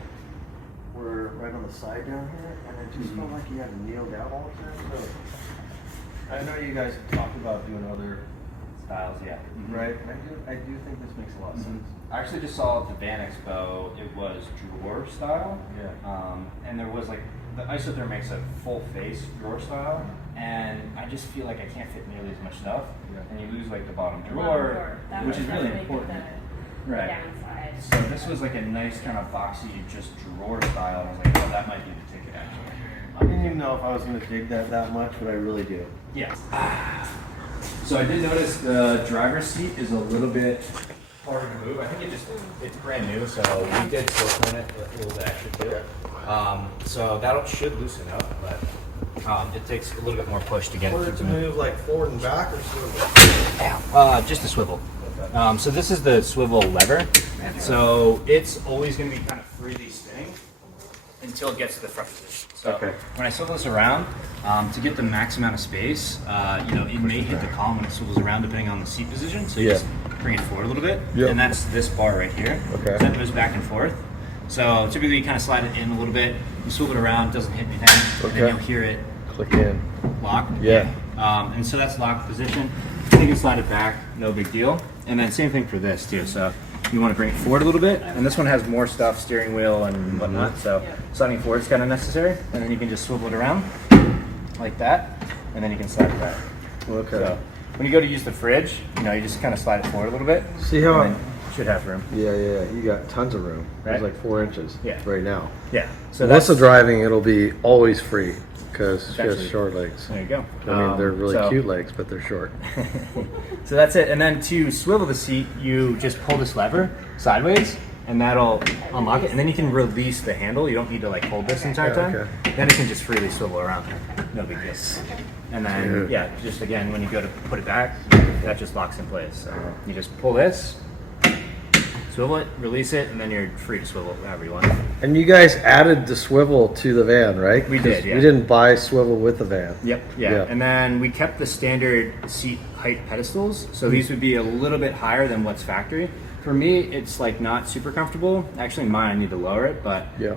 were right on the side down here, and it just felt like you had to kneel down all the time. So I know you guys have talked about doing other Styles, yeah. right. And I do think this makes a lot of sense. I actually just saw at the Van Expo, it was drawer style. Yeah. And there was like, the Isotherm makes a full face drawer style, and I just feel like I can't fit nearly as much stuff, and you lose like the bottom drawer, That which was is really definitely important. the Right. downside. So this was like a nice kind of boxy, just drawer style, and I was like, oh, that might be the ticket actually. I didn't even know if I was going to dig that much, but I really do. Yeah. So I did notice the driver's seat is a little bit harder to move. I think it's brand new, so we did silicone it a little bit extra too. So that should loosen up, but it takes a little bit more push to get it to move. like forward and back or swivel? Just the swivel. So this is the swivel lever. So it's always going to be kind of freely spinning until it gets to the front position. So when I swivel this around, to get the max amount of space, it may hit the column when it swivels around depending on the seat position. So you just bring it forward a little bit, and that's this bar right here. Okay. So that moves back and forth. So typically you kind of slide it in a little bit, you swivel it around, doesn't hit anything, and then you'll hear it Click in. lock. Yeah. And so that's locked position. You can slide it back, no big deal. And then same thing for this too. So you want to bring it forward a little bit, and this one has more stuff, steering wheel and whatnot. So sliding forward is kind of necessary, and then you can just swivel it around like that, and then you can slide it back. Okay. So when you go to use the fridge, you know, you just kind of slide it forward a little bit. See how? And then you should have room. Yeah, you got tons of room. There's Right? like 4 inches Yeah. right now. Yeah. So Unless that's the driving, it'll be always free because she has Actually- short legs. There you go. I mean, they're really so- cute legs, but they're short. So that's it. And then to swivel the seat, you just pull this lever sideways, and that'll unlock it. And then you can release the handle. You don't need to like hold this the entire time. okay. Then it can just freely swivel around. No big deal. And then Yeah. yeah, just again when you go to put it back, that just locks in place. So you just pull this, swivel it, release it, and then you're free to swivel however you want. And you guys added the swivel to the van, right? We did, 'Cause yeah. We didn't buy swivel with the van. Yep. Yeah. Yeah. And then we kept the standard seat height pedestals, so these would be a little bit higher than what's factory. For me, it's like not super comfortable. Actually, mine I need to lower it, but Yeah.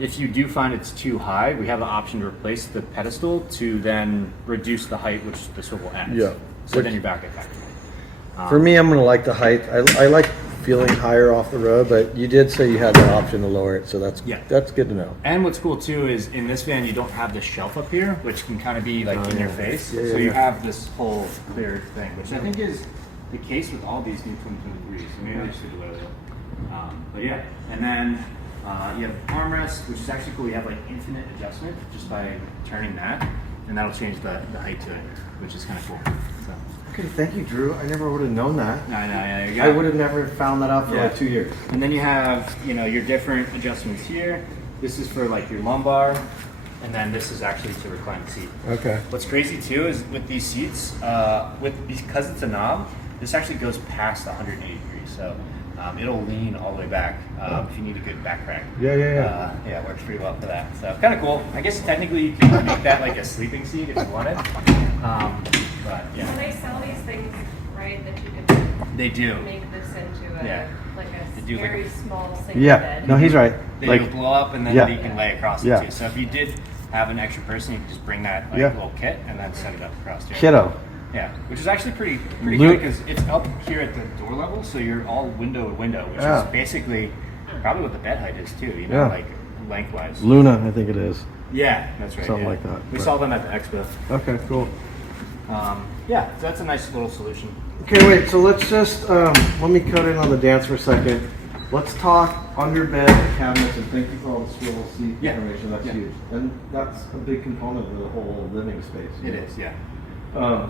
if you do find it's too high, we have the option to replace the pedestal to then reduce the height which the swivel adds. Yeah. So then you're back at factory. For me, I'm gonna like the height. I like feeling higher off the road, but you did say you had the option to lower it, so that's good to know. And what's cool too is in this van you don't have this shelf up here, which can kind of be like in your face. Yeah, so yeah, you yeah. have this whole clear thing, which I think is the case with all these new 2023s. So maybe I just did away with it. But yeah, and then you have armrest, which is actually cool. You have like infinite adjustment just by turning that, and that'll change the height to it, which is kind of cool. So. Okay, thank you, Drew. I never would have known that. I know, yeah, you I got- would have never found that out for Yeah. like 2 years. And then you have, you know, your different adjustments here. This is for like your lumbar, and then this is actually to recline the seat. Okay. What's crazy too is with these seats, because it's a knob, this actually goes past 180 degrees. So it'll lean all the way back if you need a good back crack. Yeah. Yeah, it works pretty well for that. So kind of cool. I guess technically you can make that like a sleeping seat if you wanted. But So yeah, they sell these things, right, that you can they do. make this into a, Yeah. like a They do like very small single Yeah. bed. No, he's right. They Like, will blow up and then Yeah. you can lay across Yeah. it too. So if you did have an extra person, you can just bring that like Yeah. little kit and then set it up across here. kiddo. Yeah, which is actually pretty Lu- good because it's up here at the door level, so you're all window to window, which Yeah. is basically probably what the bed height is too. You know, Yeah. like lengthwise. Luna, I think it is. Yeah, that's right. Something yeah. like that, We but- saw them at the expo. Okay, cool. Yeah, so that's a nice little solution. Okay, wait. So let's just let me cut in on the dance for a second. Let's talk under bed cabinets, and thank you for all the swivel seat Yeah. information. That's Yeah. huge, and that's a big component of the whole living space. you It know? is, yeah.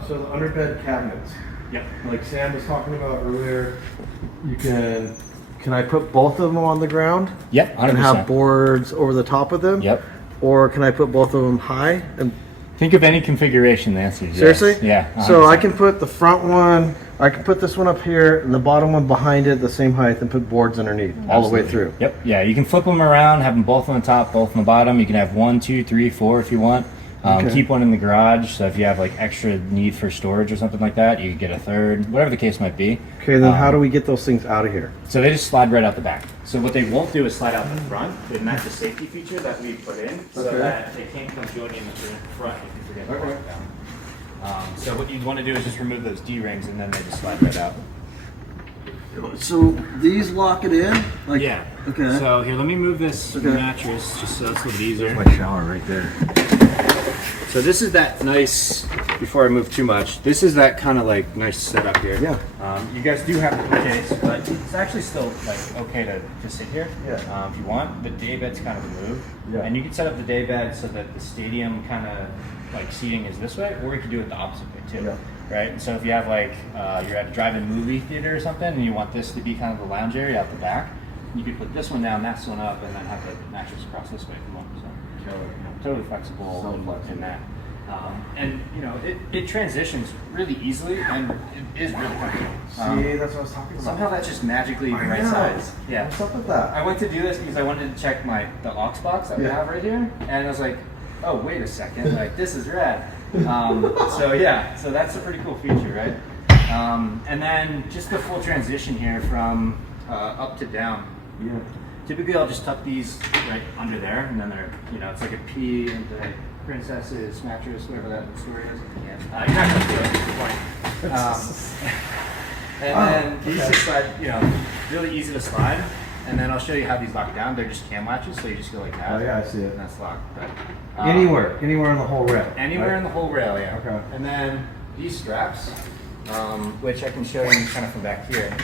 So the under bed cabinets, Yep. like Sam was talking about earlier, you can I put both of them on the ground? Yep, And have 100%. boards over the top of them? Yep. Or can I put both of them high? And Think of any configuration. The answer is seriously? yes. Yeah. So I 100%. can put the front one, I can put this one up here, and the bottom one behind it the same height, and put boards underneath all the way through. Yep. Yeah, you can flip them around, have them both on the top, both on the bottom. You can have 1, 2, 3, 4 if you want. Okay. Keep one in the garage, so if you have like extra need for storage or something like that, you can get a third, whatever the case might be. Okay, then how do we get those things out of here? So they just slide right out the back. So what they won't do is slide out the front, and that's a safety feature that we put in, so Okay. that they can't come join you in the front if you forget to put it down. So what you'd want to do is just remove those D-rings, and then they just slide right out. So these lock it in? Like, Yeah. Okay. So here, let me move this Okay. mattress just so it's a little bit easier. shower right there. So this is that nice, before I move too much, this is that kind of like nice setup here. Yeah. You guys do have the case, but it's actually still like okay to sit here. Yeah. If you want, the day bed's kind of removed. Yeah. And you can set up the day bed so that the stadium kind of like seating is this way, or you could do it the opposite way too. Yeah. Right? And so if you have like, you're at a drive-in movie theater or something, and you want this to be kind of the lounge area out the back, you could put this one down, that one up, and then have the mattress across this way if you want. So, totally flexible, So flexible. in that. And you know, it transitions really easily, and it is really comfortable. See, that's what I was talking about. Somehow that's just magically the I right know. size. Yeah. What's up with that? I went to do this because I wanted to check the aux box that we Yeah. have right here, and I was like, oh, wait a second, like this is rad. So yeah, so that's a pretty cool feature, right? And then just the full transition here from up to down. Yeah. Typically, I'll just tuck these right under there, and then they're, you know, it's like a P into princess's mattress, whatever that story is. Yeah. You're not gonna feel it at this point. And then these just slide, you know, really easy to slide. And then I'll show you how these lock down. They're just cam latches, so you just go like that. Oh yeah, I see it. And that's locked. But, Anywhere in the whole rail. Anywhere in the whole rail, yeah. Okay. And then these straps, which I can show you kind of from back here.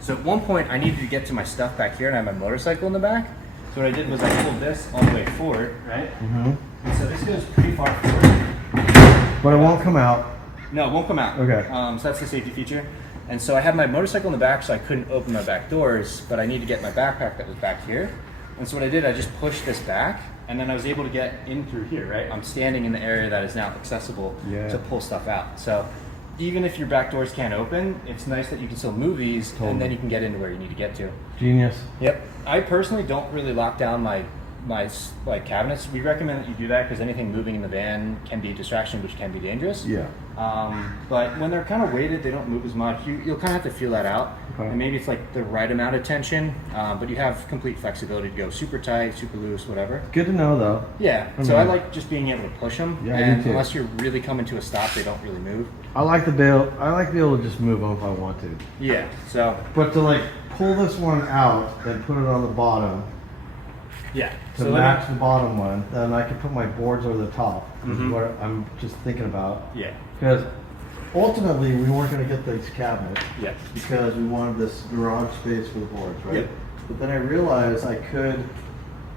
So at one point I needed to get to my stuff back here and I had my motorcycle in the back. So what I did was I pulled this all the way forward, right? Mm-hmm. And so this goes pretty far forward. But it won't come out. No, it won't come out. Okay. So that's the safety feature. And so I had my motorcycle in the back, so I couldn't open my back doors, but I needed to get my backpack that was back here. And so what I did, I just pushed this back, and then I was able to get in through here, right? I'm standing in the area that is now accessible to pull stuff out. So even if your back doors can't open, it's nice that you can still move these, and then you can get into where you need to get to. Genius. Yep. I personally don't really lock down my like cabinets. We recommend that you do that because anything moving in the van can be a distraction, which can be dangerous. Yeah. But when they're kind of weighted, they don't move as much. You'll kind of have to feel that out. Okay. And maybe it's like the right amount of tension, but you have complete flexibility to go super tight, super loose, whatever. Good to know, though. Yeah. So I like just being able to push them. Yeah, I do and too. unless you're really coming to a stop, they don't really move. I like to be able to just move them if I want to. Yeah. So But to like pull this one out and put it on the bottom yeah. to So match the bottom one, then I can put my boards over the top. Is what I'm just thinking about. Yeah. Because ultimately we weren't going to get these cabinets Yeah. because we wanted this garage space for the boards, right? Yep. But then I realized I could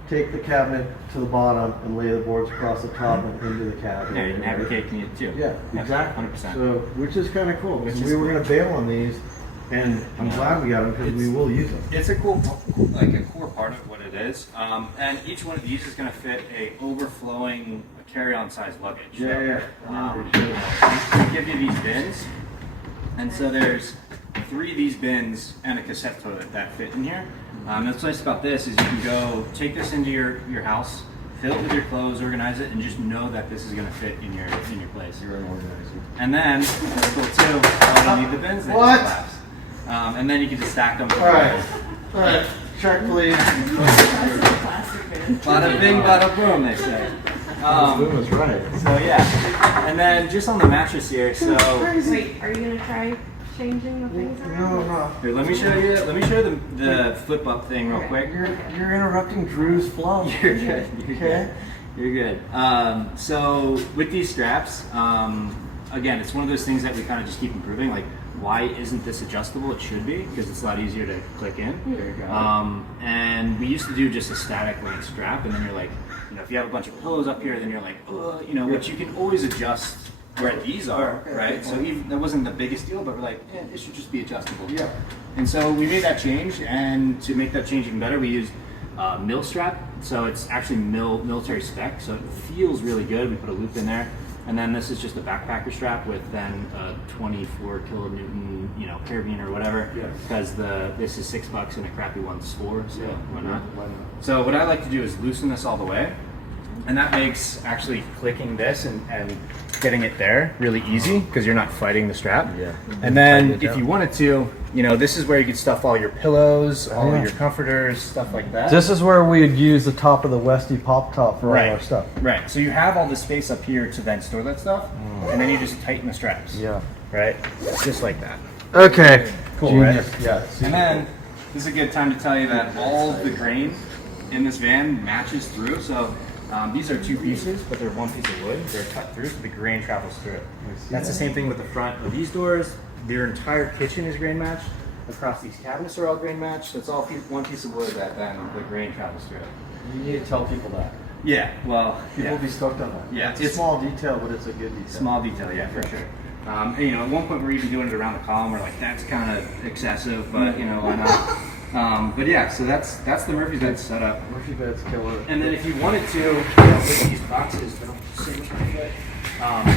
take the cabinet to the bottom and lay the boards across the top and into the cabinet. Yeah, you can have your cake and eat it too. Yeah, exactly. 100%. So, which is kind of cool. Which We is were cool. going to bail on these, and I'm glad we got them because we will use them. It's a cool, like a core part of what it is. And each one of these is going to fit a overflowing carry-on size luggage. Yeah. We give you these bins, and so there's 3 of these bins and a cassette toilet that fit in here. What's nice about this is you can go take this into your house, fill it with your clothes, organize it, and just know that this is going to fit in your place. You're an organizer. And then, that's cool too, oh, you need the bins, they What? just collapse. And then you can just stack them. All right. Check, please. Bada bing, bada boom, they say. Boom is right. So yeah, and then just on the mattress here. So Wait, are you gonna try changing the things around? No. here, let me show you. Let me show you the flip up thing real quick. You're interrupting Drew's flow. You're good. You're good. You're good. So with these straps, again, it's one of those things that we kind of just keep improving. Like, why isn't this adjustable? It should be, because it's a lot easier to click in. There you go. And we used to do just a static length strap, and then you're like, you know, if you have a bunch of pillows up here, then you're like, you know, which you can always adjust where these are, right? So even that wasn't the biggest deal, but we're like, it should just be adjustable. Yeah. And so we made that change, and to make that change even better, we used mill strap. So it's actually military spec, so it feels really good. We put a loop in there. And then this is just a backpacker strap with then a 24 kilonewton, you know, carabiner or whatever. Yeah. Because this is $6 and a crappy one's $4, so why not? So what I like to do is loosen this all the way, and that makes actually clicking this and getting it there really easy because you're not fighting the strap. Yeah. And then if you wanted to, you know, this is where you could stuff all your pillows, all yeah. your comforters, stuff like that. This is where we'd use the top of the Westy pop top for all our stuff. Right. So you have all this space up here to then store that stuff, and then you just tighten the straps. Yeah. Right? Just like that. Okay. Cool, Genius. right? Yeah. And then this is a good time to tell you that all of the grain in this van matches through. So these are 2 pieces, but they're 1 piece of wood. They're cut through, so the grain travels through it. That's the same thing with the front of these doors. Your entire kitchen is grain matched. Across these cabinets are all grain matched. So it's all 1 piece of wood that then the grain travels through. You need to tell people that. Yeah, well, People will be stoked on that. Yeah, It's a small detail, but it's a good detail. small detail, yeah, for sure. And, you know, at one point we're even doing it around the column. We're like, that's kind of excessive, but you know, why not? But yeah, so that's the Murphy bed setup. Murphy bed's killer. And then if you wanted to, you know, with these boxes, they don't say much about it.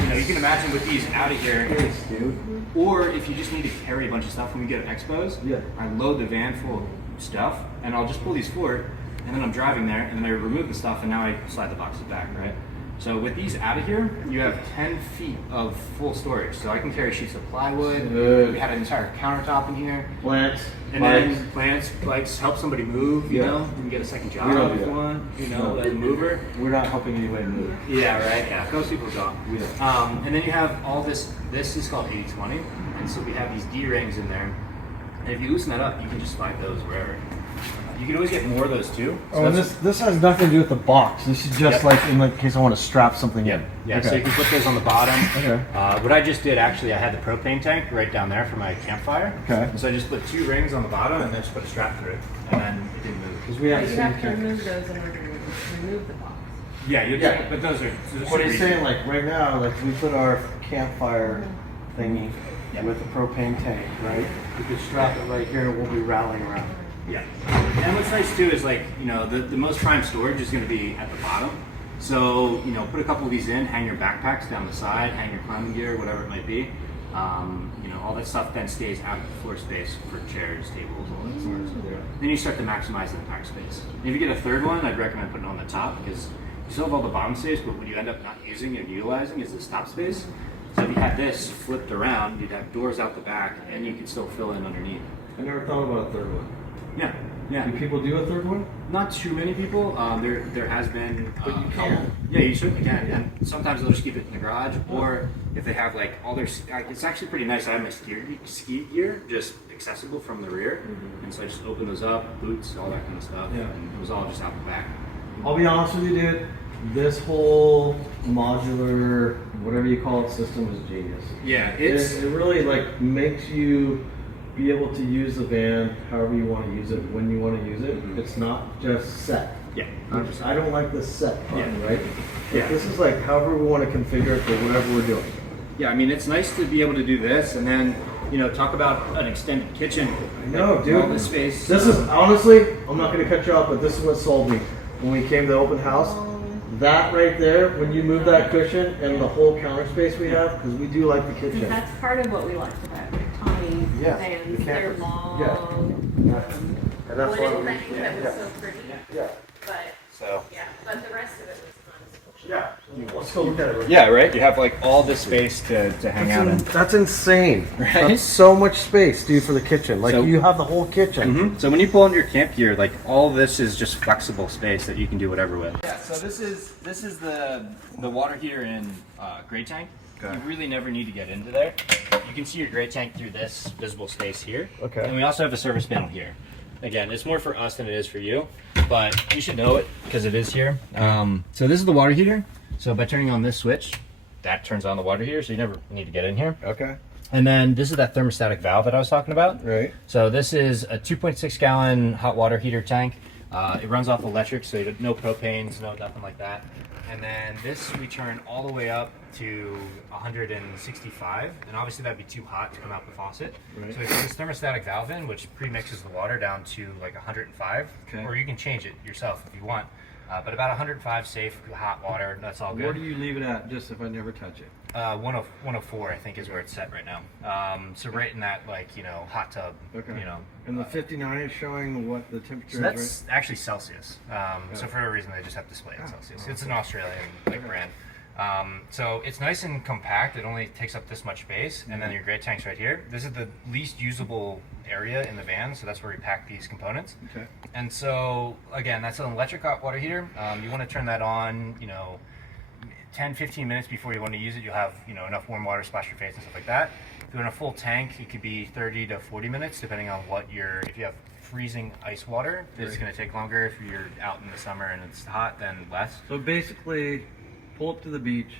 You know, you can imagine with these out of here, Dude. or if you just need to carry a bunch of stuff when we get expos, Yeah. I load the van full of stuff, and I'll just pull these forward, and then I'm driving there, and then I remove the stuff, and now I slide the boxes back, right? So with these out of here, you have 10 feet of full storage. So I can carry sheets of plywood. Good. We had an entire countertop in here. Plants. And then plants, bikes, help somebody move, you Yeah. know, you can get a second job We don't if do you that. want, you know, as a mover. We're not helping anybody move. Yeah, right, yeah, most people don't. We don't. And then you have all this is called 80/20, and so we have these D-rings in there, and if you loosen that up, you can just slide those wherever. You can always get more of those too. So Oh, and that's- this has nothing to do with the box. This is just Yep. like in case I want to strap something in. Yeah, Okay. so you can put those on the bottom. Okay. What I just did, actually, I had the propane tank right down there for my campfire. Okay. And so I just put 2 rings on the bottom and then just put a strap through it. And then it didn't move. Because we But have you have to seen. remove those in order to remove the box. Yeah, Yeah. but those are. What he's saying, like right now, like we put our campfire thingy Yeah. with the propane tank, right? We could strap it right here and we'll be rattling around. Yeah. And what's nice too is like, you know, the most prime storage is going to be at the bottom. So, you know, put a couple of these in, hang your backpacks down the side, hang your climbing gear, whatever it might be. You know, all that stuff then stays out of the floor space for chairs, tables, all that sort of stuff. Then you start to maximize the pack space. And if you get a third one, I'd recommend putting it on the top because you still have all the bottom space, but what you end up not using and utilizing is this top space. So if you had this flipped around, you'd have doors out the back and you could still fill in underneath. I never thought about a third one. Yeah, yeah. Do people do a third one? Not too many people. There has been. But you can. Yeah, you certainly can. And sometimes they'll just keep it in the garage, or if they have like all their. It's actually pretty nice. I have my ski gear just accessible from the rear, and so I just open those up, boots, all that kind of stuff, Yeah. and it was all just out the back. I'll be honest with you, dude. This whole modular, whatever you call it, system is genius. Yeah, It really like makes you be able to use the van however you want to use it, when you want to use it. It's not just set. yeah. I don't like the set part, Yeah. right? Yeah. This is like however we want to configure it for whatever we're doing. Yeah, I mean it's nice to be able to do this, and then you know talk about an extended kitchen. No, Like, dude. all this space. This is honestly, I'm not going to cut you off, but this is what sold me when we came to the open house. That right there, when you move that cushion and the whole counter space we have, because we do like the See, kitchen. that's part of what we liked about your tiny Yeah, vans. the They're campers. long, Yeah. And that's why wooden we, things that was so pretty. yeah. But So. yeah, but the rest of it was fun. Yeah. Let's go look at it. Yeah, right. You have like all this space to hang out in. That's insane. Right? That's so much space, dude, for the kitchen. Like So- you have the whole kitchen. So when you pull in your camp gear, like all this is just flexible space that you can do whatever with. Yeah. So this is the water heater in gray tank. Okay. You really never need to get into there. You can see your gray tank through this visible space here. Okay. And we also have a service panel here. Again, it's more for us than it is for you, but you should know it because it is here. So this is the water heater. So by turning on this switch, that turns on the water heater, so you never need to get in here. Okay. And then this is that thermostatic valve that I was talking about. Right. So this is a 2.6 gallon hot water heater tank. It runs off electric, so you don't, no propanes, no nothing like that. And then this we turn all the way up to 165, and obviously that'd be too hot to come out the faucet. Right. So we put this thermostatic valve in, which pre-mixes the water down to like 105, Okay. or you can change it yourself if you want. But about 105 safe hot water, that's all good. Where do you leave it at, just if I never touch it? 104, I think, is where it's set right now. So right in that, like, you know, hot tub, Okay. you know. And the 59 is showing what the temperature So is, that's actually Celsius. So for a reason, they just have display in Celsius. It's an Australian like brand. So it's nice and compact. It only takes up this much space, and then your gray tank's right here. This is the least usable area in the van, so that's where we pack these components. Okay. And so again, that's an electric hot water heater. You want to turn that on, you know, 10-15 minutes before you want to use it. You'll have, you know, enough warm water to splash your face and stuff like that. If you're in a full tank, it could be 30 to 40 minutes, depending on what if you have freezing ice water, it's going to take longer. If you're out in the summer and it's hot, then less. So basically, pull up to the beach,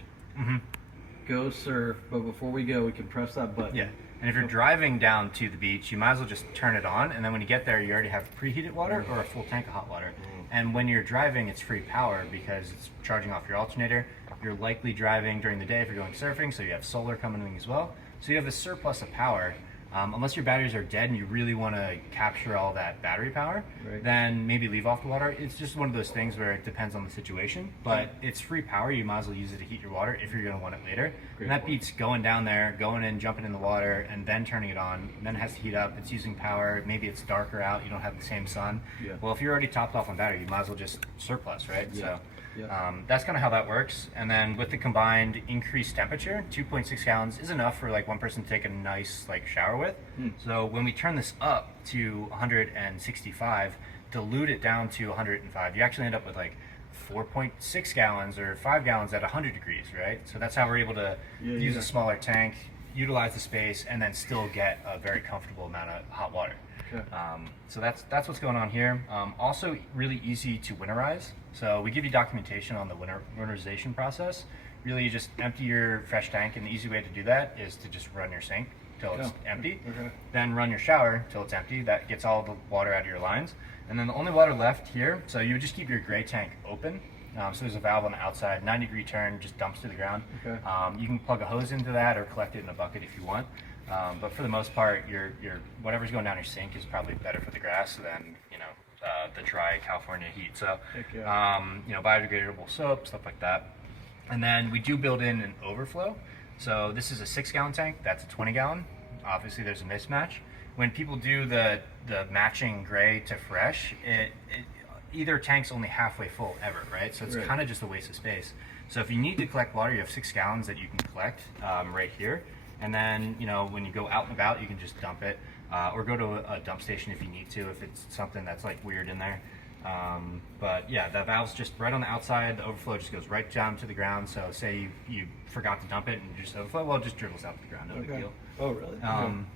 go surf, but before we go, we can press that button. Yeah. And if you're driving down to the beach, you might as well just turn it on, and then when you get there, you already have preheated water or a full tank of hot water. And when you're driving, it's free power because it's charging off your alternator. You're likely driving during the day if you're going surfing, so you have solar coming in as well. So you have a surplus of power. Unless your batteries are dead and you really want to capture all that battery power, Right. then maybe leave off the water. It's just one of those things where it depends on the situation, but it's free power. You might as well use it to heat your water if you're going to want it later. Great And that point. beats going down there, going in, jumping in the water, and then turning it on. And then it has to heat up. It's using power. Maybe it's darker out. You don't have the same sun. Yeah. Well, if you're already topped off on battery, you might as well just surplus, right? Yeah. So. Yeah. That's kind of how that works. And then with the combined increased temperature, 2.6 gallons is enough for like one person to take a nice like shower with. So when we turn this up to 165, dilute it down to 105, you actually end up with like 4.6 gallons or 5 gallons at 100 degrees, right? So that's how we're able to use a smaller tank, utilize the space, and then still get a very comfortable amount of hot water. Okay. So that's what's going on here. Also really easy to winterize. So we give you documentation on the winterization process. Really, you just empty your fresh tank, and the easy way to do that is to just run your sink till it's empty. Okay. Then run your shower till it's empty. That gets all the water out of your lines. And then the only water left here, so you would just keep your gray tank open. So there's a valve on the outside, 90-degree turn, just dumps to the ground. Okay. You can plug a hose into that or collect it in a bucket if you want. But for the most part, your whatever's going down your sink is probably better for the grass than the dry California heat. So biodegradable soap, stuff like that. And then we do build in an overflow. So this is a 6-gallon tank. That's a 20-gallon. Obviously, there's a mismatch. When people do the matching gray to fresh, either tank's only halfway full ever, right? So it's kind of just a waste of space. So if you need to collect water, you have 6 gallons that you can collect right here. And then, when you go out and about, you can just dump it or go to a dump station if you need to, if it's something that's like weird in there. But yeah, the valve's just right on the outside. The overflow just goes right down to the ground. So say you forgot to dump it and you just overflow, well, it just dribbles out to the ground, no big deal. Oh, really?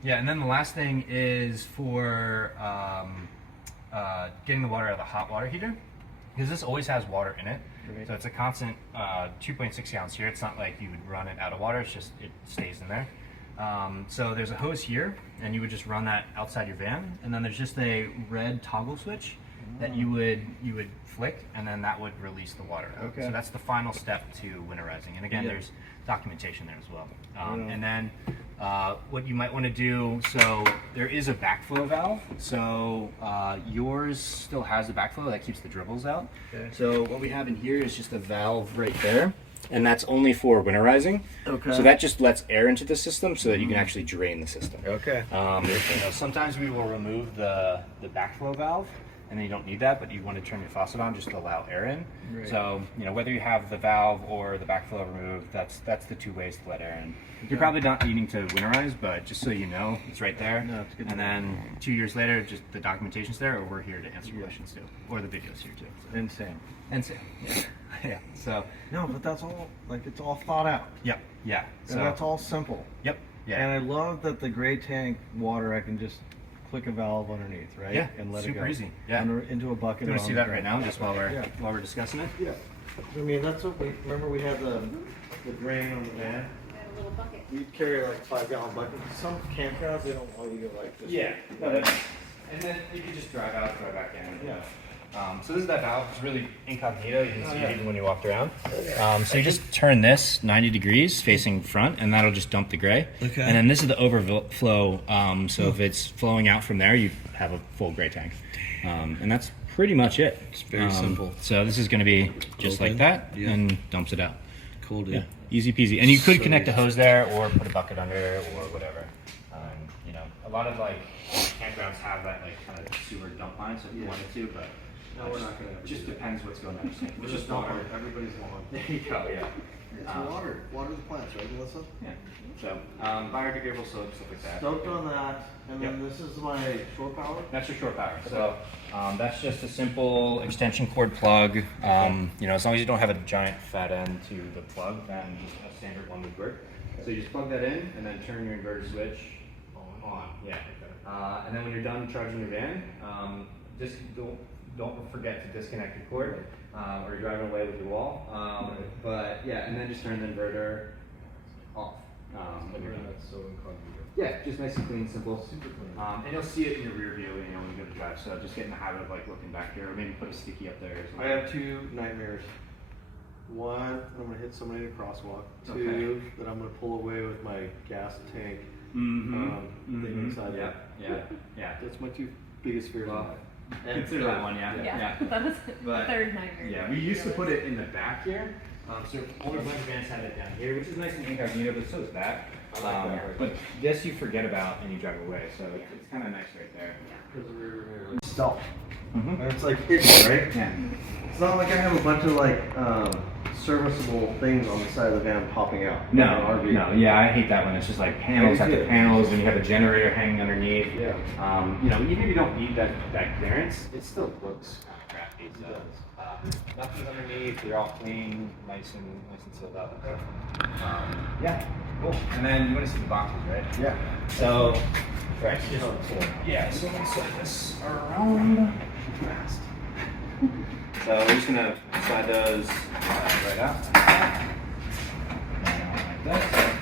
Yeah, and then the last thing is for getting the water out of the hot water heater, because this always has water in it. So it's a constant 2.6 gallons here. It's not like you would run it out of water, it's just it stays in there. So there's a hose here, and you would just run that outside your van, and then there's just a red toggle switch that you would flick, and then that would release the water out. Okay. So that's the final step to winterizing. And again, there's documentation there as well. And then what you might want to do, so there is a backflow valve. So yours still has a backflow that keeps the dribbles out. Okay. So what we have in here is just a valve right there, and that's only for winterizing. Okay. So that just lets air into the system so that you can actually drain the system. Okay. Sometimes we will remove the backflow valve, and then you don't need that, but you want to turn your faucet on just to allow air in. Right. So whether you have the valve or the backflow removed, that's the 2 ways to let air in. You're probably not needing to winterize, but just so you know, it's right there. No, it's good to and know. then 2 years later, just the documentation's there, or we're here to answer questions too, or the video's here too. So. And Sam. And Sam. Yeah. Yeah. So. No, but that's all, it's all thought out. Yep. Yeah. And that's all simple. Yep. Yeah. And I love that the gray tank water, I can just click a valve underneath, right? Yeah, And let super it go. easy. Yeah. Into a bucket. You want to on see the that right ground. now, just while we're discussing it? Yeah. I mean, that's what we had the drain on the van. I had a little bucket. You carry like 5-gallon buckets. Some campgrounds they don't want you to like this. Yeah. No, and then you can just drive out, drive back in. Yeah. So this is that valve. It's really incognito. You can see it even when you walked around. So you just turn this 90 degrees facing front, and that'll just dump the gray. Okay. And then this is the overflow. So if it's flowing out from there, you have a full gray tank. And that's pretty much it. It's very simple. So this is going to be just Open. like that, Yeah. and dumps it out. Cool, dude. Yeah, easy peasy. And you could connect a hose there, or put a bucket under, or whatever. A lot of campgrounds have that kind of sewer dump line, so if you wanted to, but No, we're not gonna. just depends what's going on. We're just water. Everybody's lawn. There you go. Yeah. It's water. Water the plants, right, Melissa? Yeah. So biodegradable soap, stuff like that. Stoked on that. And then this is my shore power. That's your shore power. So that's just a simple extension cord plug. As long as you don't have a giant fat end to the plug, then a standard one would work. So you just plug that in, and then turn your inverter switch on. Yeah. And then when you're done charging your van, just don't forget to disconnect your cord, or you're driving away with your wall. But yeah, and then just turn the inverter off. When you're done. That's so incognito. Yeah, just nice and clean, simple. Super clean. And you'll see it in your rear view, when you go to drive. So just get in the habit of looking back here, or maybe put a sticky up there or something. I have 2 nightmares. One, I'm gonna hit somebody in a crosswalk. 2, Okay. that I'm gonna pull away with my gas tank thing inside. Yeah. That's my 2 biggest fears. Well, And consider that one, yeah. Yeah, that was the But- third nightmare. Yeah, we used to put it in the back here. So older Glampervans had it down here, which is nice and incognito, but so is that. But this you forget about and you drive away, so it's kind of nice right there. Stealth. Mm-hmm. And it's like hidden, right? Yeah. It's not like I have a bunch of serviceable things on the side of the van popping out. No, Like an RV. no, yeah, I hate that one. It's just like panels I do after too. panels, and you have a generator hanging underneath. Yeah. Even if you don't need that clearance, it still looks kind of crap. case of. Nothing's underneath. They're all clean, nice and sealed up. Yeah, cool. And then you want to see the boxes, right? Yeah. So, right. Yeah. So let's slide this around fast. So we're just gonna slide those right out. Like this.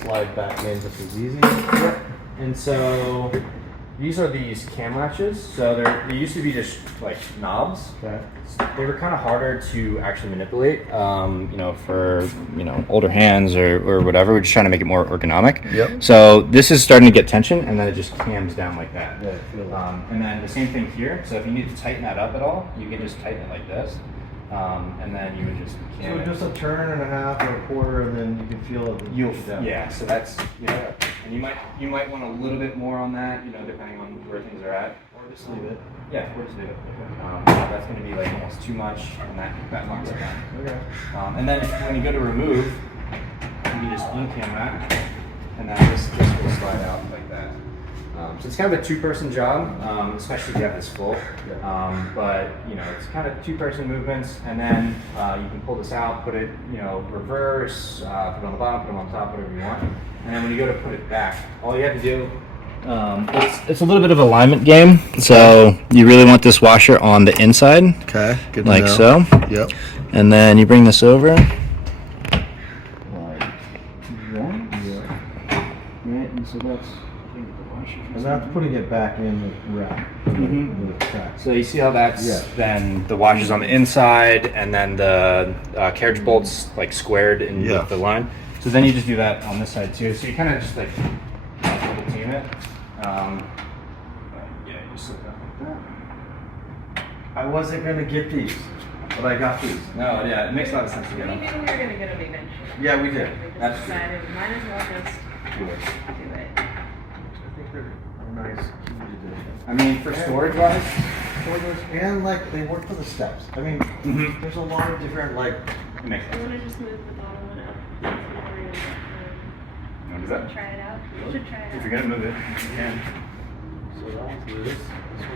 Slide back in just as easy. And so these are these cam latches. So they used to be just like knobs. Okay. They were kind of harder to actually manipulate, for older hands or whatever. We're just trying to make it more ergonomic. Yep. So this is starting to get tension, and then it just cams down like that. Yeah, I feel that. And then the same thing here. So if you need to tighten that up at all, you can just tighten it like this, and then you would just cam So it. just a turn and a half or a quarter, and then you can feel it. Yeah. So that's and you might want a little bit more on that, depending on where things are at. Or just leave it. Yeah, we'll just do it. That's going to be like almost too much, and that locks it down. Okay. And then when you go to remove, you can just uncam that, and then this will slide out like that. So it's kind of a two-person job, especially if you have this full. But it's kind of two-person movements, and then you can pull this out, put it, reverse, put it on the bottom, put it on top, whatever you want. And then when you go to put it back, all you have to do. It's a little bit of an alignment game, so you really want this washer on the inside, Okay. Good to like know. so. Yep. And then you bring this over. Like Right, and so that's And that's putting it back in the rack. The track. So you see how that's Yeah. then the washer's on the inside, and then the carriage bolts like squared in Yeah. with the line. So then you just do that on this side too. So you kind of just like double team it. Yeah, you slip that like that. I wasn't gonna get these, but I got these. No, yeah, it makes a lot of sense to We get knew them. we were gonna get them eventually. Yeah, we did. We just That's true. decided we might as well just Do it. do it. I think they're nice. I mean, for storage wise, And like they work for the steps. I mean, there's a lot of different like. it makes I sense. wanna just move the bottom one up. What is that? Try it out. You should try it out. If you're gonna move it, you can. So that was this. This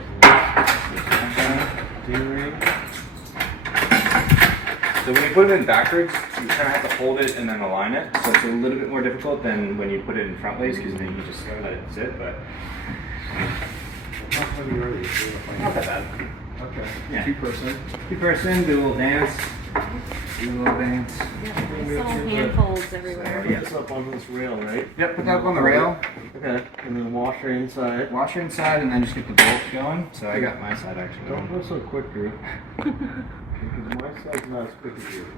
was this. D-ring. So when you put it in backwards, you kind of have to hold it and then align it. So it's a little bit more difficult than when you put it in front ways, because then you just let it sit. But How heavy are these? not that bad. Okay. Yeah. Two-person. Person, do a little dance. Do a little dance. Yeah, nice little handholds everywhere. Put this up on this rail, right? Yep, put that up on the rail. Okay. And then washer inside. Washer inside, and then just get the bolts going. So I got my side actually. Don't go so quick, Drew. Because my side's not as quick as yours.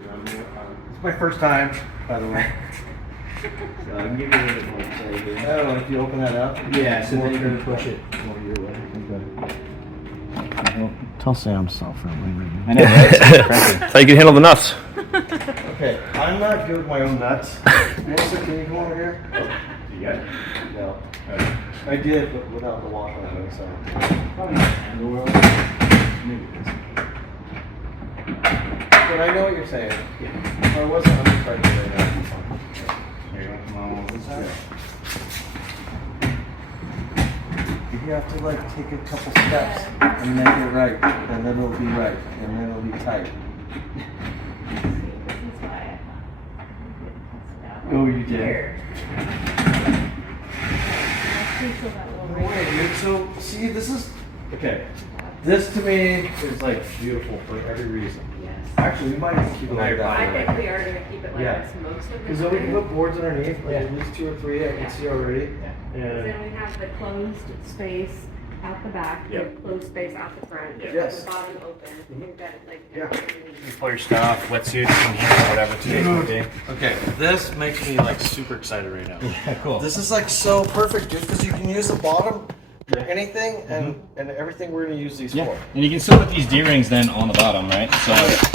It's my first time, by the way. So I can give you a little bit more play here. Oh, if you open that up? Yeah, so then you can push it. More your way. Okay. Well, tell Sam self-friendly. I know, right? How you can handle the nuts. Okay, I'm not good with my own nuts. Melissa, can you come over here? You got it? No. I did, but without the wash on it, so. Probably not underwear. Maybe it is. But I know what you're saying. If I wasn't undercharged right now, it'd be fine. Here you go. Come on over this side. You have to like take a couple steps and make it right, and then it'll be right, and then it'll be tight. This is why I thought. Oh, you did? Here. No way, dude. So, see, this is okay. This to me is like beautiful for every reason. Yes. Actually, we might even keep it like I that. think we are gonna keep it like Yeah. this most of the Because then we can time. put boards underneath, like at least 2 or 3 I can see already. And Then we have the closed space out the back, the Yep. closed space out the front, Yes. the bottom open. We've got it like Yeah. everything we need. Pull your stuff, wetsuits, in here, whatever today's gonna be. okay, this makes me like super excited right now. Yeah, cool. This is like so perfect, dude, because you can use the bottom for anything and everything we're gonna use these Yeah, for. and you can still put these D-rings then on the bottom, right? So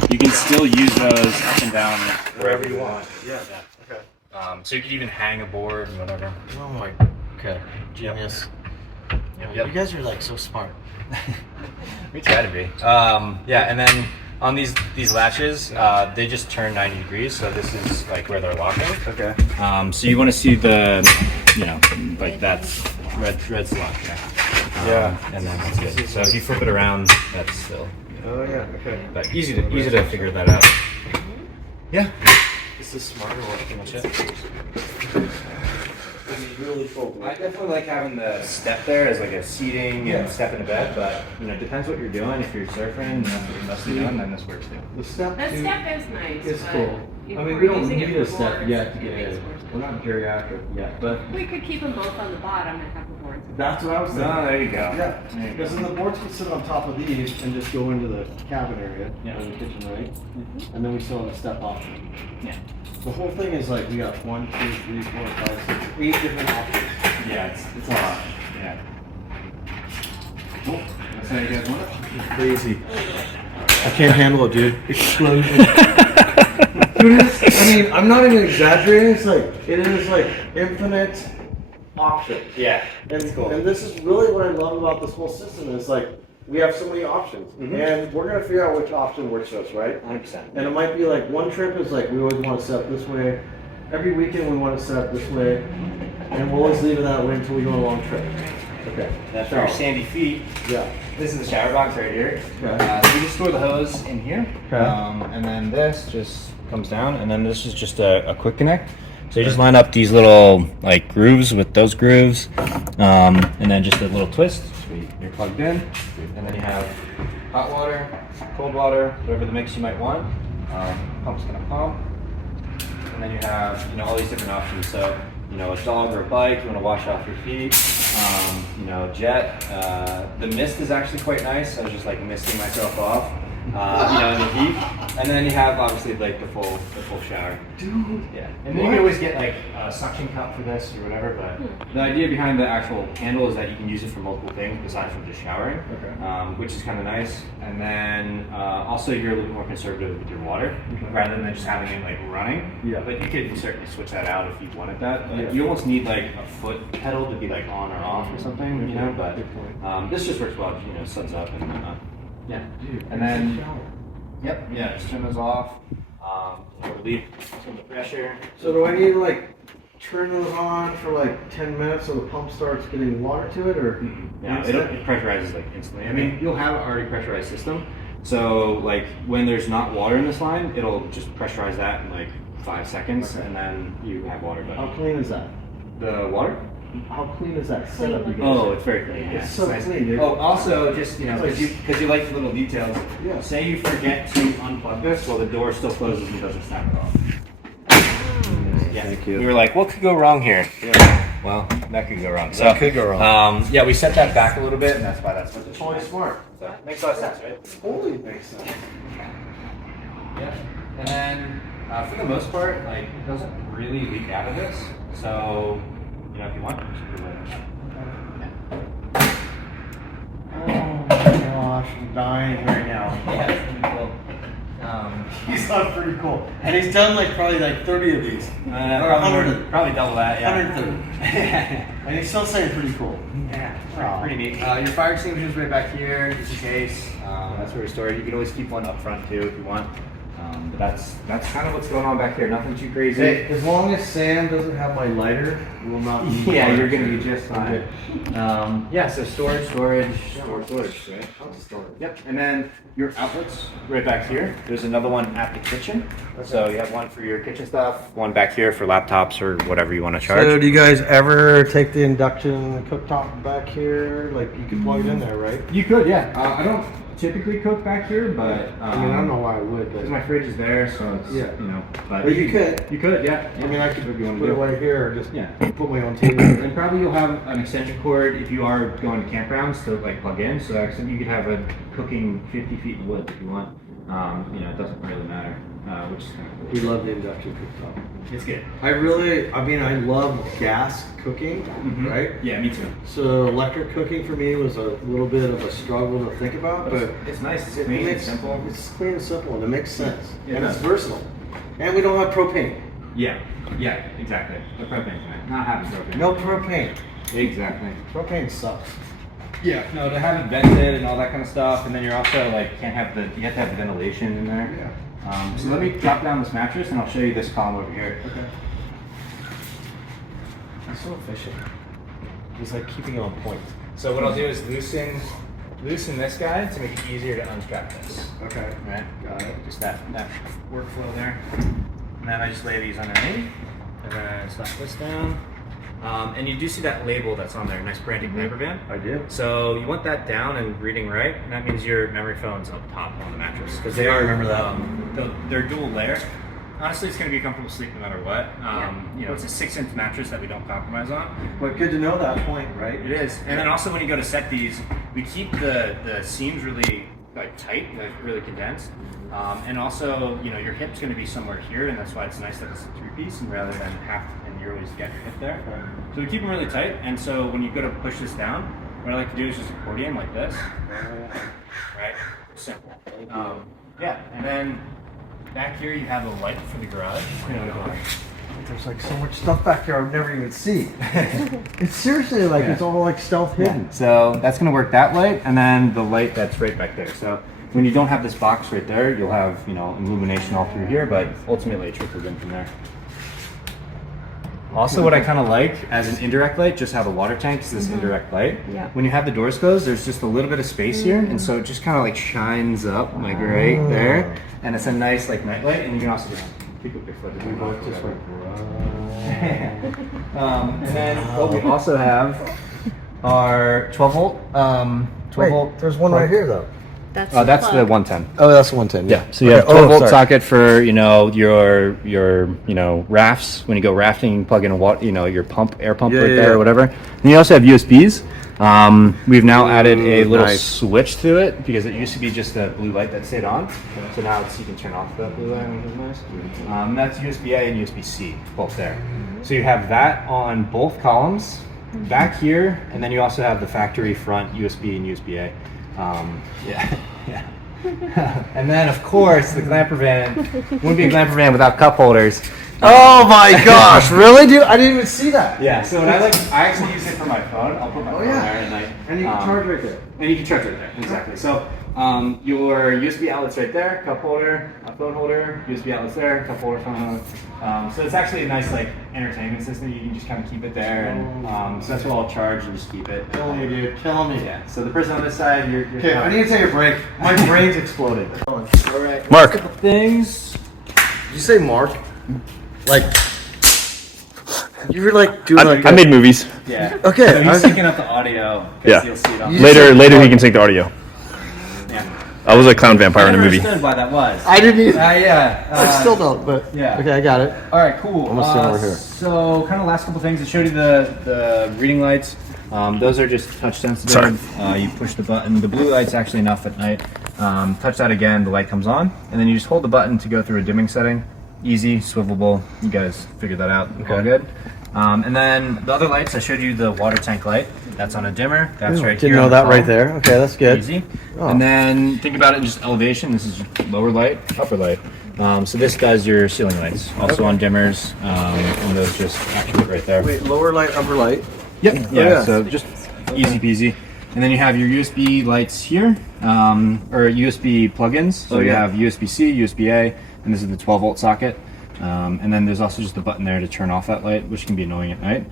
you can still use those up and down Wherever you want. Yeah. Okay. So you could even hang a board and whatever. Oh my. Okay. Genius. Yep. You guys are like so smart. We try to be. Yeah, and then on these latches, they just turn 90 degrees, so this is like where they're locking. Okay. So you want to see the, like that's red slot. Yeah. And then that's good. So if you flip it around, that's still. Oh yeah. Okay. But easy to figure that out. Yeah. This is smart, or what? Pretty much it. Really cool. I definitely like having the step there as like a seating and step in a bed, but you know, it depends what you're doing. If you're surfing and that's what you must be doing, then this works too. The step The too step is nice. is but cool. if I mean, we're we don't using need it a for step boards, yet to it get makes in. more sense. We're not geriatric yet, but We could keep them both on the bottom and have the boards. that's what I was thinking. Oh, there you go. Yeah, There you because go. then the boards can sit on top of these and just go into the cabin area Yeah. in the kitchen, right? And then we still have a step option. Yeah. The whole thing is like we got 1, 2, 3, 4, 5, 6, 8 different options. Yeah, it's a lot. Yeah. Cool. That's how you guys want it? Crazy. I can't handle it, dude. Explosion. Dude, I mean, I'm not even exaggerating. It's like it is like infinite options. Yeah. And this is really what I love about this whole system is like we have so many options, and we're gonna figure out which option works for us, right? 100%. And it might be like one trip is like we always want to set up this way. Every weekend we want to set up this way, and we'll always leave it that way until we go on a long trip. Okay. That's for your sandy feet. Yeah. This is the shower box right here. Okay. So we just store the hose in here. Okay. And then this just comes down, and then this is just a quick connect. So you just line up these little like grooves with those grooves, and then just a little twist. So you're plugged in, and then you have hot water, cold water, whatever the mix you might want. Pump's gonna pump, and then you have all these different options. So a dog or a bike, you want to wash off your feet. Jet. The mist is actually quite nice. I was just like misting myself off. In the heat, and then you have obviously like the full shower. Dude. Yeah, and then you can always get like a suction cup for this or whatever. But the idea behind the actual handle is that you can use it for multiple things besides from just showering, which is kind of nice. And then also you're a little bit more conservative with your water rather than just having it like running. Yeah. But you could certainly switch that out if you wanted that. But you almost need like a foot pedal to be like on or off or something, But this just works well. Suds up and whatnot. Yeah, Dude, and then, just turn those off. Relieve some of the pressure. So do I need to like turn those on for like 10 minutes so the pump starts getting water to it, or? Yeah, it pressurizes like instantly. I mean, you'll have an already pressurized system. So like when there's not water in this line, it'll just pressurize that in like 5 seconds, and then you have water. But How clean is that? the water? How clean is that setup? You guys? Oh, it's very clean. Yeah. It's so nice. clean, dude. Oh, also, just because you like the little details. Yeah. Say you forget to unplug this while the door still closes and doesn't snap it off. Yeah. Thank you. We were like, what could go wrong here? Yeah. Well, that could go wrong. So That could go wrong. Yeah, we set that back a little bit, and that's why that's It's totally smart. So makes a lot of sense, right? Totally makes sense. Yeah. And then for the most part, like it doesn't really leak out of this. So if you want, just put it in. Oh my gosh, I'm dying right now. Yeah, it's pretty cool. He's done pretty cool. And he's done like probably like 30 of these. Or 100. Probably double that, yeah. 130. And he's still saying pretty cool. Yeah, pretty neat. Your fire extinguisher is right back here, just in case. That's where we store it. You can always keep one up front too if you want. But that's kind of what's going on back here. Nothing too crazy. Hey, as long as Sam doesn't have my lighter, we'll not be. Yeah, you're gonna be just fine. Okay. So storage, right? Yep. And then your outlets right back here. There's another one at the kitchen. So you have one for your kitchen stuff, one back here for laptops or whatever you want to charge. So do you guys ever take the induction cooktop back here? Like you can plug it in there, right? You could, yeah. I don't typically cook back here, but I mean, I don't know why I would, because but my fridge is there, so it's But you could. You could, yeah. I mean, I could Whatever you want put to it do. right here, or just Yeah. put my own table. And probably you'll have an extension cord if you are going to campgrounds to like plug in. So actually you could have a cooking 50 feet in the woods if you want. It doesn't really matter, which is kind of cool. We love the induction cooktop. It's good. I love gas cooking, right? Yeah, me too. So electric cooking for me was a little bit of a struggle to think about, but It's nice, it's it clean, makes, it's simple. it's clean and simple, and it makes sense, Yeah, and it it's does. versatile, and we don't have propane. Yeah, exactly. The propane, not having propane. No propane. Exactly. Propane sucks. Yeah, no, to have it vented and all that kind of stuff, and then you're also like you have to have the ventilation in there. Yeah. So let me drop down this mattress and I'll show you this column over here. Okay. That's so efficient. He's like keeping on point. So what I'll do is loosen this guy to make it easier to unstrap this. Okay. Right? Got it. Just that workflow there. And then I just lay these underneath, and then slap this down. And you do see that label that's on there, nice branding Glampervan. I do. So you want that down and reading right, and that means your memory foam's up top on the mattress. Because they are, remember that. They're dual layer. Honestly, it's going to be a comfortable sleep no matter what. You know, it's a 6-inch mattress that we don't compromise on. But good to know that point, right? It is. And then also when you go to set these, we keep the seams really like tight, like really condensed. And also, you know, your hip's going to be somewhere here, and that's why it's nice that it's a 3-piece and rather than half, and you always get your hip there. So we keep them really tight, and so when you go to push this down, what I like to do is just accordion like this. Right? Simple. Yeah, and then back here you have a light for the garage. There's like so much stuff back here I've never even seen. It's seriously like it's all like stealth hidden. So that's going to work that light, and then the light that's right back there. So when you don't have this box right there, you'll have, you know, illumination all through here, but ultimately it trickles in from there. Also, what I kind of like as an indirect light, just have a water tank is this indirect light. Yeah. When you have the doors closed, there's just a little bit of space here, and so it just kind of like shines up like right there, and it's a nice like night light, and you can also just keep it before the both just like and then what we also have are 12 volt. 12 volt. There's one right here though. That's That's plug. the 110. Oh, that's the 110. Yeah, so you have 12 volt socket for, you know, your you know, rafts. When you go rafting, you can plug in a water, you know, your pump, air pump right there or whatever. And you also have USBs. We've now added a little switch to it because it used to be just a blue light that stayed on. So now you can turn off the blue light, which is nice. That's USB-A and USB-C, both there. So you have that on both columns back here, and then you also have the factory front USB and USB-A. Yeah. And then, of course, the Glampervan wouldn't be a Glampervan without cup holders. Oh my gosh, really, dude? I didn't even see that. Yeah, so what I actually use it for my phone. I'll put my phone there at night. And you can charge right there. And you can charge right there, exactly. So your USB outlet's right there, cup holder, a phone holder, USB outlet's there, cup holder, phone holder. So it's actually a nice like entertainment system. You can just kind of keep it there, and so that's what I'll charge and just keep it. Kill me, dude. Kill me. Yeah. So the person on this side, you're Okay, I need to take a break. My brain's exploding. All right. Mark. Couple things. Did you say Mark? Like, you were like doing like I made movies. Yeah. Okay, So he's I was- syncing up the audio. 'Cause Yeah. You'll see it on. Later he can sync the audio. Yeah. I was a clown vampire in a I never movie. understood why that was. I didn't either. Yeah. I still don't, but yeah. okay, I got it. All right, cool. I'm gonna sit over here. So, kind of last couple things. I showed you the reading lights. Those are just touch sensitive. You push the button. The blue light's actually enough at night. Touch that again, the light comes on, and then you just hold the button to go through a dimming setting. Easy, swivelable. You guys figured that out. All good. And then the other lights, I showed you the water tank light. That's on a dimmer. That's right here. Didn't know on the that right column. there. Okay, that's good. Easy. Oh. And then think about it in just elevation. This is lower light, upper light. So this does your ceiling lights, also on dimmers, and those just actuate right there. Wait, lower light, upper light. Yep. Oh, Yeah. yeah. So just easy peasy. And then you have your USB lights here, or USB plugins. So you have USB-C, USB-A, and this is the 12 volt socket. And then there's also just a button there to turn off that light, which can be annoying at night.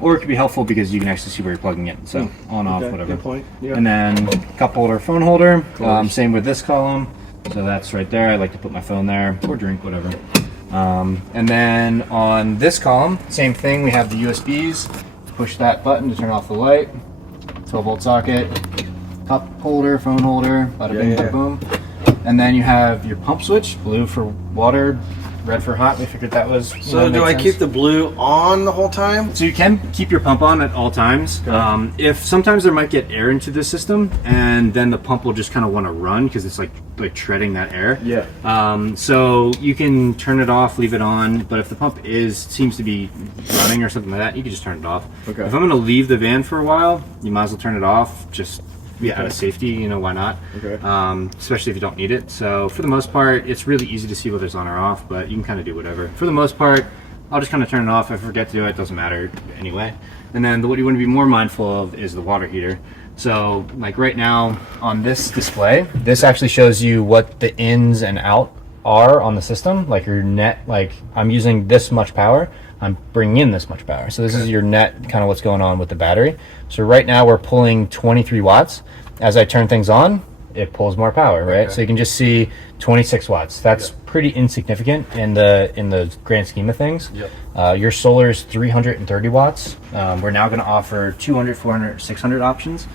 Or it could be helpful because you can actually see where you're plugging it. So on, off, whatever. Good point. Yeah. And then cup holder, phone holder. Same with this column. So that's right there. I like to put my phone there or drink, whatever. And then on this column, same thing. We have the USBs. Push that button to turn off the light. 12 volt socket. Cup holder, phone holder. Bada bing, bada boom. And then you have your pump switch. Blue for water, red for hot. We figured that was. So do I keep the blue on the whole time? So you can keep your pump on at all times. If sometimes there might get air into the system, and then the pump will just kind of want to run because it's like treading that air. Yeah. So you can turn it off, leave it on. But if the pump seems to be running or something like that, you can just turn it off. Okay. If I'm going to leave the van for a while, you might as well turn it off. Just out of safety, you know, why not? Okay. Especially if you don't need it. So for the most part, it's really easy to see whether it's on or off, but you can kind of do whatever. For the most part, I'll just kind of turn it off. If I forget to do it, it doesn't matter anyway. And then what you want to be more mindful of is the water heater. So like right now on this display, this actually shows you what the ins and out are on the system, like your net, like I'm using this much power. I'm bringing in this much power. So this is your net, kind of what's going on with the battery. So right now we're pulling 23 watts. As I turn things on, it pulls more power, right? So you can just see 26 watts. That's pretty insignificant in the grand scheme of things. Your solar is 330 watts. We're now going to offer 200, 400, 600 options.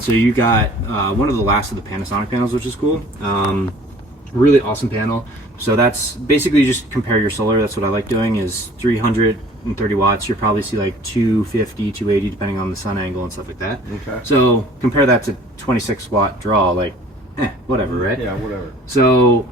So you got one of the last of the Panasonic panels, which is cool. Really awesome panel. So that's basically, just compare your solar. That's what I like doing, is 330 watts. You'll probably see like 250, 280, depending on the sun angle and stuff like that. So compare that to 26 watt draw, like, whatever, right? Yeah, whatever. So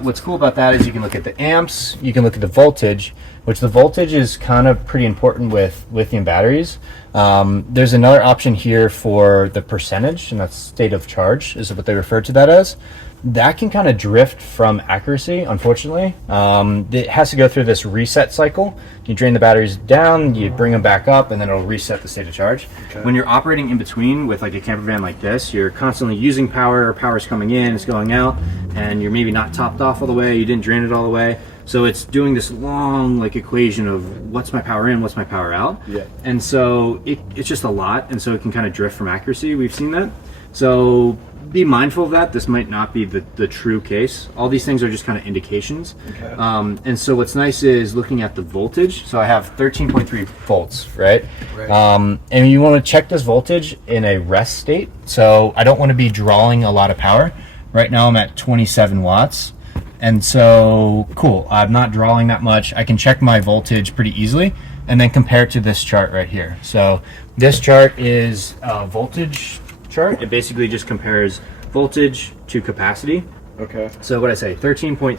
what's cool about that is you can look at the amps, you can look at the voltage, which the voltage is kind of pretty important with lithium batteries. There's another option here for the percentage, and that's state of charge is what they refer to that as. That can kind of drift from accuracy, unfortunately. It has to go through this reset cycle. You drain the batteries down, you bring them back up, and then it'll reset the state of charge. When you're operating in between with like a camper van like this, you're constantly using power, power's coming in, it's going out, and you're maybe not topped off all the way, you didn't drain it all the way. So it's doing this long like equation of what's my power in, what's my power out. And so it's just a lot, and so it can kind of drift from accuracy. We've seen that. So be mindful of that. This might not be the true case. All these things are just kind of indications. And so what's nice is looking at the voltage. So I have 13.3 volts, right? And you want to check this voltage in a rest state. So I don't want to be drawing a lot of power. Right now I'm at 27 watts. And so, cool, I'm not drawing that much. I can check my voltage pretty easily and then compare to this chart right here. So this chart is a voltage chart. It basically just compares voltage to capacity. So what I say, 13.3.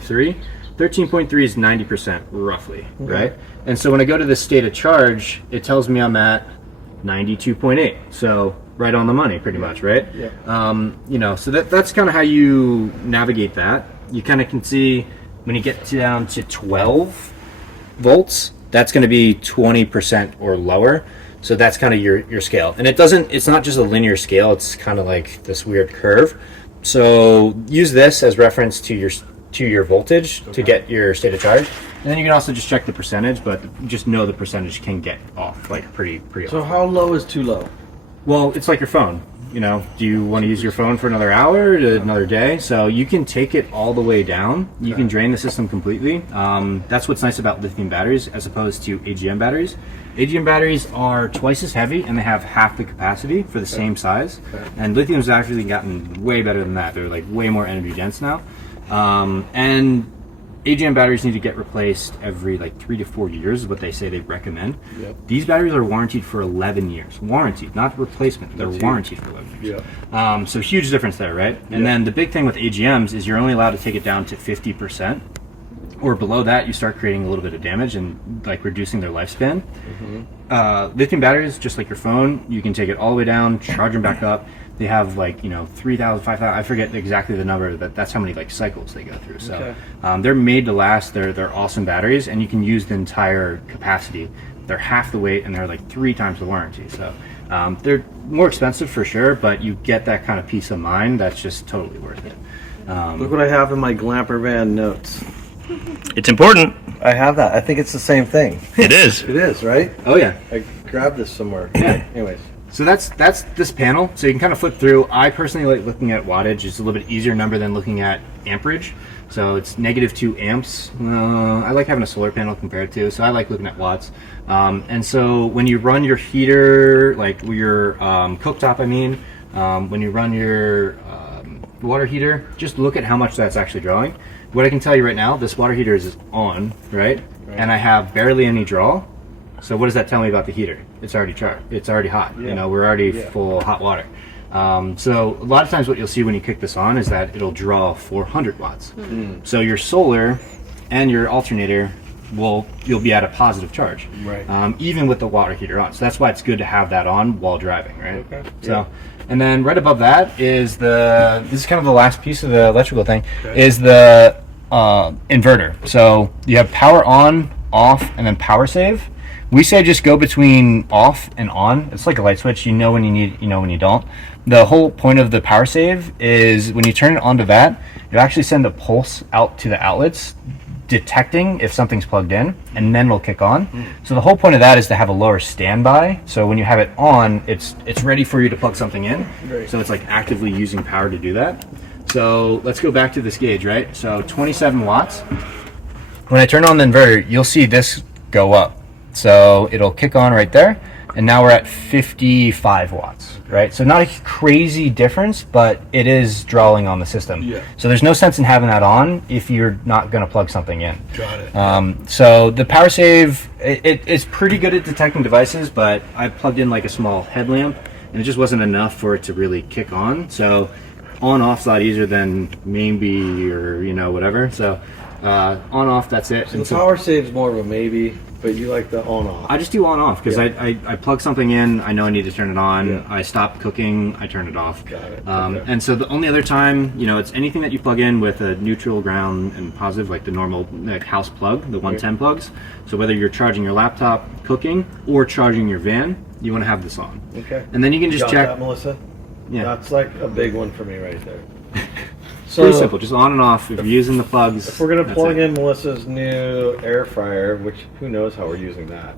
13.3 is 90% roughly, right? And so when I go to the state of charge, it tells me I'm at 92.8. So right on the money, pretty much, right? You know, so that's kind of how you navigate that. You kind of can see when you get down to 12 volts, that's going to be 20% or lower. So that's kind of your scale. And it's not just a linear scale, it's kind of like this weird curve. So use this as reference to your voltage to get your state of charge. And then you can also just check the percentage, but just know the percentage can get off like pretty So off. how low is too low? Well, it's like your phone. You know, do you want to use your phone for another hour, another day? So you can take it all the way down. You can drain the system completely. That's what's nice about lithium batteries as opposed to AGM batteries. AGM batteries are twice as heavy and they have half the capacity for the same size. And lithium's actually gotten way better than that. They're like way more energy dense now. And AGM batteries need to get replaced every like 3 to 4 years is what they say they recommend. These batteries are warranted for 11 years. Warranted, not replacement. They're warranted for 11 years. So huge difference there, right? And then the big thing with AGMs is you're only allowed to take it down to 50%. Or below that, you start creating a little bit of damage and like reducing their lifespan. Lithium batteries, just like your phone, you can take it all the way down, charge them back up. They have like, you know, 3,000, 5,000, I forget exactly the number, but that's how many like cycles they go through. So they're made to last. They're awesome batteries, and you can use the entire capacity. They're half the weight and they're like 3 times the warranty. So they're more expensive for sure, but you get that kind of peace of mind that's just totally worth it. Look what I have in my Glampervan notes. It's important. I have that. I think it's the same thing. It is. It is, right? Oh yeah. I grabbed this somewhere. Anyways. So that's this panel. So you can kind of flip through. I personally like looking at wattage. It's a little bit easier number than looking at amperage. So it's -2 amps. I like having a solar panel compared to, so I like looking at watts. And so when you run your heater, like your cooktop, I mean, when you run your water heater, just look at how much that's actually drawing. What I can tell you right now, this water heater is on, right? And I have barely any draw. So what does that tell me about the heater? It's already charged. It's already hot. You know, we're already full hot water. So a lot of times what you'll see when you kick this on is that it'll draw 400 watts. So your solar and your alternator you'll be at a positive charge, even with the water heater on. So that's why it's good to have that on while driving, right? So, and then right above that is this is kind of the last piece of the electrical thing, is the inverter. So you have power on, off, and then power save. We say just go between off and on. It's like a light switch. You know when you need, you know when you don't. The whole point of the power save is when you turn it onto that, you actually send a pulse out to the outlets detecting if something's plugged in, and then it'll kick on. So the whole point of that is to have a lower standby. So when you have it on, it's ready for you to plug something in. Right. So it's like actively using power to do that. So let's go back to this gauge, right? So 27 watts. When I turn on the inverter, you'll see this go up. So it'll kick on right there, and now we're at 55 watts, right? So not a crazy difference, but it is drawing on the system. Yeah. So there's no sense in having that on if you're not going to plug something in. Got it. So the power save, it's pretty good at detecting devices, but I plugged in like a small headlamp, and it just wasn't enough for it to really kick on. So on-off's a lot easier than maybe or whatever. So on-off, that's it. So the power save's more of a maybe, but you like the on-off. I just do on-off because I plug something in, I know I need to turn it on. Yeah. I stop cooking, I turn it off. Got it. Okay. And so the only other time, it's anything that you plug in with a neutral, ground, and positive, like the normal house plug, the 110 plugs. So whether you're charging your laptop, cooking, or charging your van, you want to have this on. Okay. And then you can just Got check. that, Melissa? Yeah. That's like a big one for me right there. Pretty simple, just on and off. If you're using the plugs, If we're gonna that's plug it. in Melissa's new air fryer, which who knows how we're using that.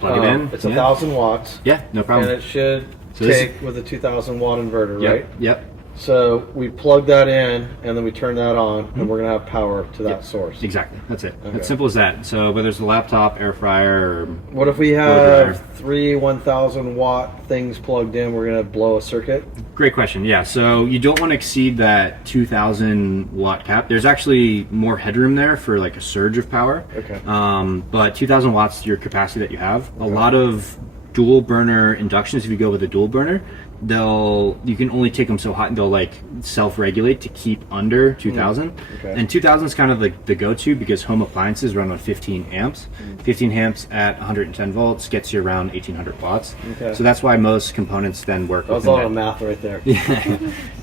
Plug it in. It's yeah. 1,000 watts. Yeah, no problem. And it should So this take with a 2,000 watt inverter, Yep, right? Yep. So we plug that in, and then we turn that on, and we're gonna have power to that Yep. source. Exactly. That's it. Okay. It's simple as that. So whether it's a laptop, air fryer, or What if we dryer. have 3 1,000 watt things plugged in? We're gonna blow a circuit. great question. Yeah. So you don't want to exceed that 2,000 watt cap. There's actually more headroom there for like a surge of power. Okay. But 2,000 watts is your capacity that you have. A lot of dual burner inductions, if you go with a dual burner, you can only take them so hot, and they'll like self-regulate to keep under 2,000. Okay. And 2,000 is kind of like the go-to because home appliances run on 15 amps. 15 amps at 110 volts gets you around 1,800 watts. Okay. So that's why most components then work. That was within a lot of math right there. Yeah.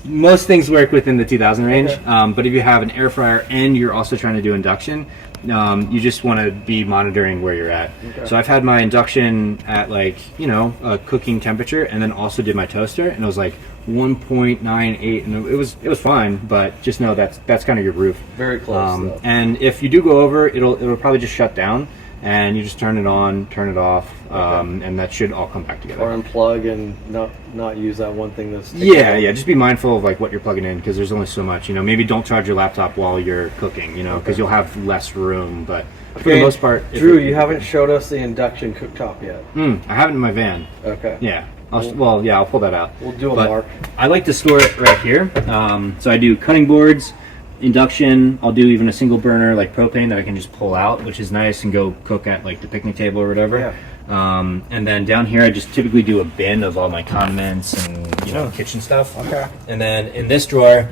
Most things work within the 2,000 range, Okay. but if you have an air fryer and you're also trying to do induction, you just want to be monitoring where you're at. Okay. So I've had my induction at like a cooking temperature, and then also did my toaster, and it was like 1.98, and it was fine. But just know that's kind of your roof. Very close. though. And if you do go over, it'll probably just shut down, and you just turn it on, turn it off, and that should all come back together. Or unplug and not use that one thing that's Yeah. Just be mindful of like what you're plugging in because there's only so much. Maybe don't charge your laptop while you're cooking. Because you'll have less room. But for the most part, Drew, you haven't showed us the induction cooktop yet. I have it in my van. Okay. Yeah. I'll pull that out. We'll do a But mark. I like to store it right here. So I do cutting boards, induction. I'll do even a single burner like propane that I can just pull out, which is nice, and go cook at like the picnic table or whatever. Yeah. And then down here, I just typically do a bin of all my condiments and kitchen stuff. Okay. And then in this drawer,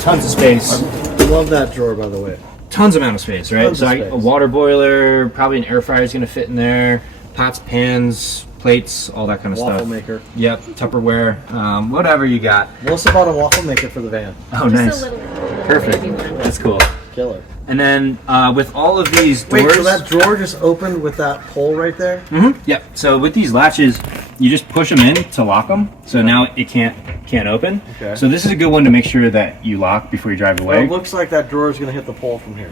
tons of space, Love that drawer, by the way. tons amount of space, right? Tons So of a space. water boiler, probably an air fryer is going to fit in there. Pots, pans, plates, all that kind of Waffle stuff. maker. Yep, Tupperware, whatever you got. Melissa bought a waffle maker for the van. Oh, Just nice. a little Perfect. baby one. That's cool. Killer. And then with all of these Wait, doors, so that drawer just opened with that pole right there? Yep. So with these latches, you just push them in to lock them. So now it can't open. Okay. So this is a good one to make sure that you lock before you drive Well, away. it looks like that drawer is going to hit the pole from here.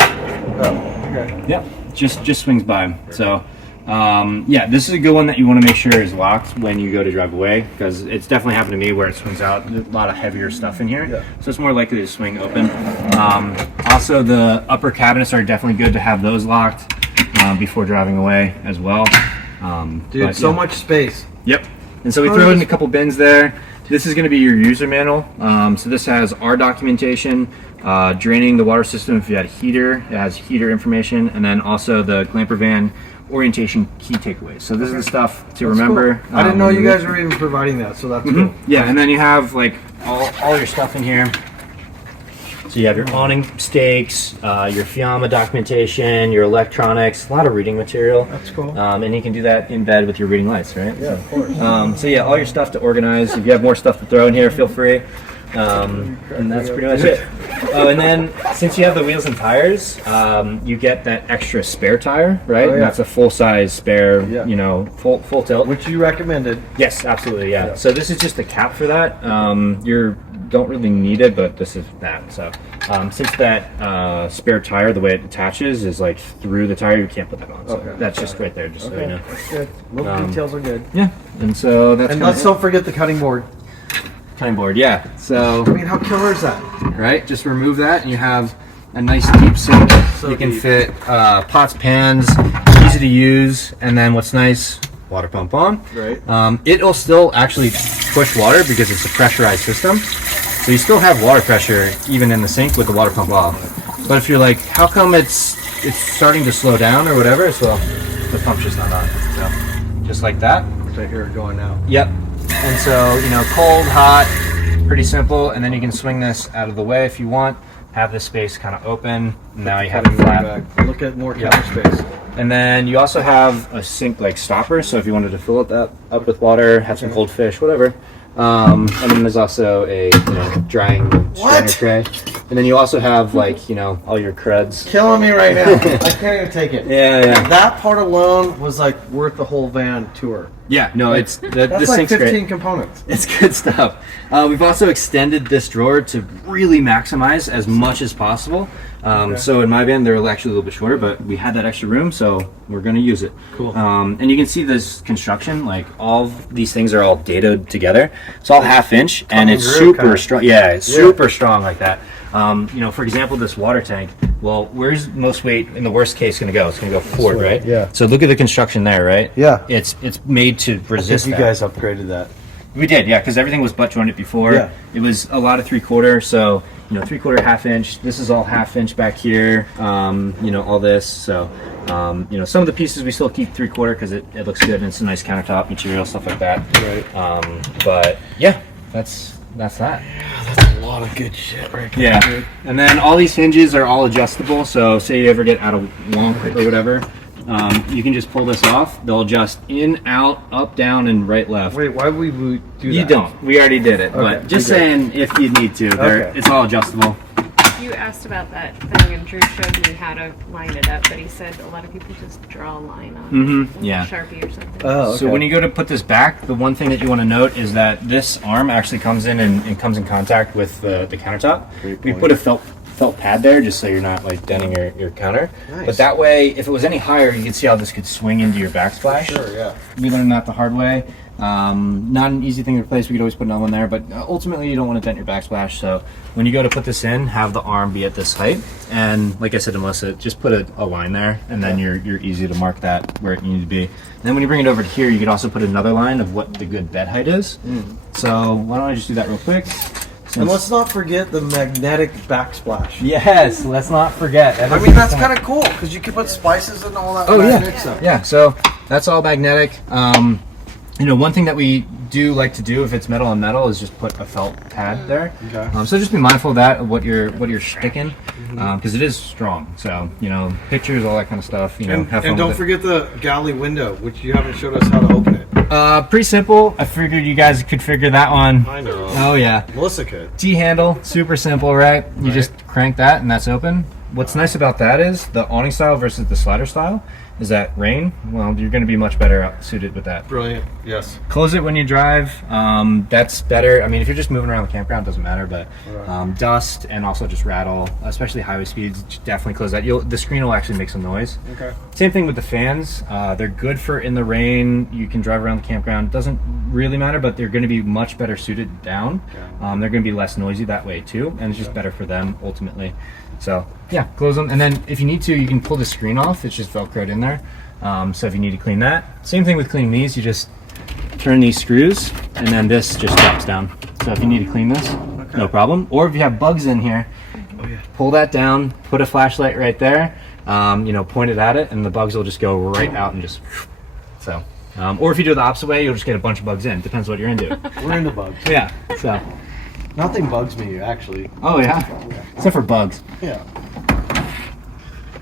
Oh, okay. Yep. Just swings by. So this is a good one that you want to make sure is locked when you go to drive away, because it's definitely happened to me where it swings out. There's a lot of heavier stuff in here, Yeah. so it's more likely to swing open. Also, the upper cabinets are definitely good to have those locked before driving away as well. Dude, But, so yeah. much space. Yep. And so we throw in a couple bins there. This is going to be your user manual. So this has our documentation, draining the water system if you had a heater. It has heater information, and then also the Glampervan orientation key takeaways. So this is the stuff to That's remember. cool. I didn't know you guys were even providing that, so that's cool. Yeah, and then you have like all your stuff in here. So you have your awning stakes, your Fiamma documentation, your electronics, a lot of reading material. That's cool. And you can do that in bed with your reading lights, right? Yeah, of course. So yeah, all your stuff to organize. If you have more stuff to throw in here, feel free. And that's pretty much it. Oh, and then since you have the wheels and tires, you get that extra spare tire, right? Oh, yeah. And that's a full size spare, Yeah. full tilt. Which you recommended. Yes, absolutely, yeah. So this is just a cap for that. Your don't really need it, but this is that. So since that spare tire, the way it attaches is like through the tire, you can't put that on. So that's just right there, just so you know. Good. Little details are good. Yeah, and so that's And kinda let's don't forget the cutting board. cutting board. Yeah, so I mean, how killer is that? right, just remove that, and you have a nice deep sink. So you can deep. fit pots, pans, easy to use, and then what's nice, water pump on. Right. It'll still actually push water because it's a pressurized system. So you still have water pressure even in the sink with the water pump off. But if you're like, how come it's starting to slow down or whatever? So the pump's just not on. So just like that. Which I hear it going now. Yep. And so, you know, cold, hot, pretty simple. And then you can swing this out of the way if you want. Have this space kind of open. Now you have it flat. Look at more counter space. And then you also have a sink like stopper, so if you wanted to fill it up with water, have some cold fish, whatever. And then there's also a drying strainer tray. And then you also have like, all your creds. Killing me right now. I can't even take it. Yeah. That part alone was like worth the whole van tour. Yeah, no, it's That's this like sink's 15 great. components. It's good stuff. We've also extended this drawer to really maximize as much as possible. So in my van, they're actually a little bit shorter, but we had that extra room, so we're going to use it. Cool. And you can see this construction, like all of these things are all datoed together. It's all 1/2 inch, and it's super strong. Yeah, it's super strong like that. For example, this water tank, well, where's most weight in the worst case going to go? It's going to go forward, right? Yeah. So look at the construction there, right? Yeah. It's made to resist You that. guys upgraded that. We did, yeah, because everything was butt jointed before. Yeah. It was a lot of 3/4, so 3/4, 1/2 inch. This is all 1/2 inch back here. All this. So, some of the pieces we still keep 3/4 because it looks good and it's a nice countertop material, stuff like that. Right. But yeah, that's that. That's a lot of good shit right there. Yeah, and then all these hinges are all adjustable. So say you ever get out of wonk or whatever, you can just pull this off. They'll adjust in, out, up, down, and right, left. Wait, why would we do that? You don't. We already did it. Okay, But just we did. saying, if you need to, Okay. it's all adjustable. You asked about that thing, and Drew showed me how to line it up, but he said a lot of people just draw a line on it, yeah. Sharpie or something. Oh, okay. So when you go to put this back, the one thing that you want to note is that this arm actually comes in and comes in contact with the countertop. We put a felt pad there just so you're not like denting your counter. Nice. But that way, if it was any higher, you could see how this could swing into your backsplash. Sure, yeah. We learned that the hard way. Not an easy thing to replace. We could always put another one there, but ultimately you don't want to dent your backsplash. So when you go to put this in, have the arm be at this height. And like I said to Melissa, just put a line there, and then you're easy to mark that where it needs to be. And then when you bring it over to here, you could also put another line of what the good bed height is. So why don't I just do that real quick? And let's not forget the magnetic backsplash. Yes, let's not forget. I mean, that's kind of cool because you can put spices and all that. Oh magnetic stuff. yeah. So that's all magnetic. One thing that we do like to do if it's metal on metal is just put a felt pad there. Okay. So just be mindful of that, of what you're sticking, because it is strong. So pictures, all that kind of stuff. Have fun And don't with it. forget the galley window, which you haven't showed us how to open it. Pretty simple. I figured you guys could figure that one. I know. Oh yeah. Melissa could. T-handle, super simple, right? You just crank that and that's open. What's nice about that is the awning style versus the slider style is that rain, well, you're going to be much better suited with that. Brilliant. Yes. Close it when you drive. That's better. I mean, if you're just moving around the campground, it doesn't matter, but dust and also just rattle, especially highway speeds, definitely close that. The screen will actually make some noise. Okay. Same thing with the fans. They're good for in the rain. You can drive around the campground. Doesn't really matter, but they're going to be much better suited down. They're going to be less noisy that way too, and it's just better for them ultimately. So yeah, close them, and then if you need to, you can pull the screen off. It's just Velcroed in there. So if you need to clean that, same thing with cleaning these. You just turn these screws, and then this just drops down. So if you need to clean this, no problem. Or if you have bugs in here, pull that down, put a flashlight right there, point it at it, and the bugs will just go right out and just. So, or if you do it the opposite way, you'll just get a bunch of bugs in. Depends what you're into. We're into bugs. Yeah. So. Nothing bugs me, actually. Oh yeah. Except for bugs. Yeah.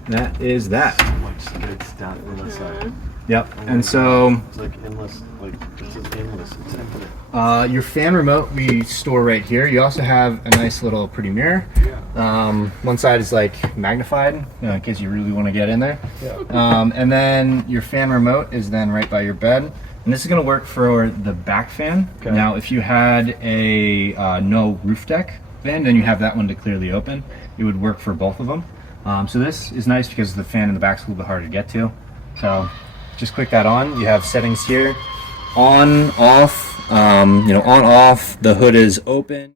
That is that. Much good stuff on the side. Yep. And so It's like endless, like this is endless. It's infinite. your fan remote we store right here. You also have a nice little pretty mirror. One side is like magnified in case you really want to get in there. And then your fan remote is then right by your bed. And this is going to work for the back fan. Okay. Now, if you had a no roof deck fan, then you have that one to clearly open. It would work for both of them. So this is nice because the fan in the back is a little bit harder to get to. So just click that on. You have settings here. On, off, on, off, the hood is open.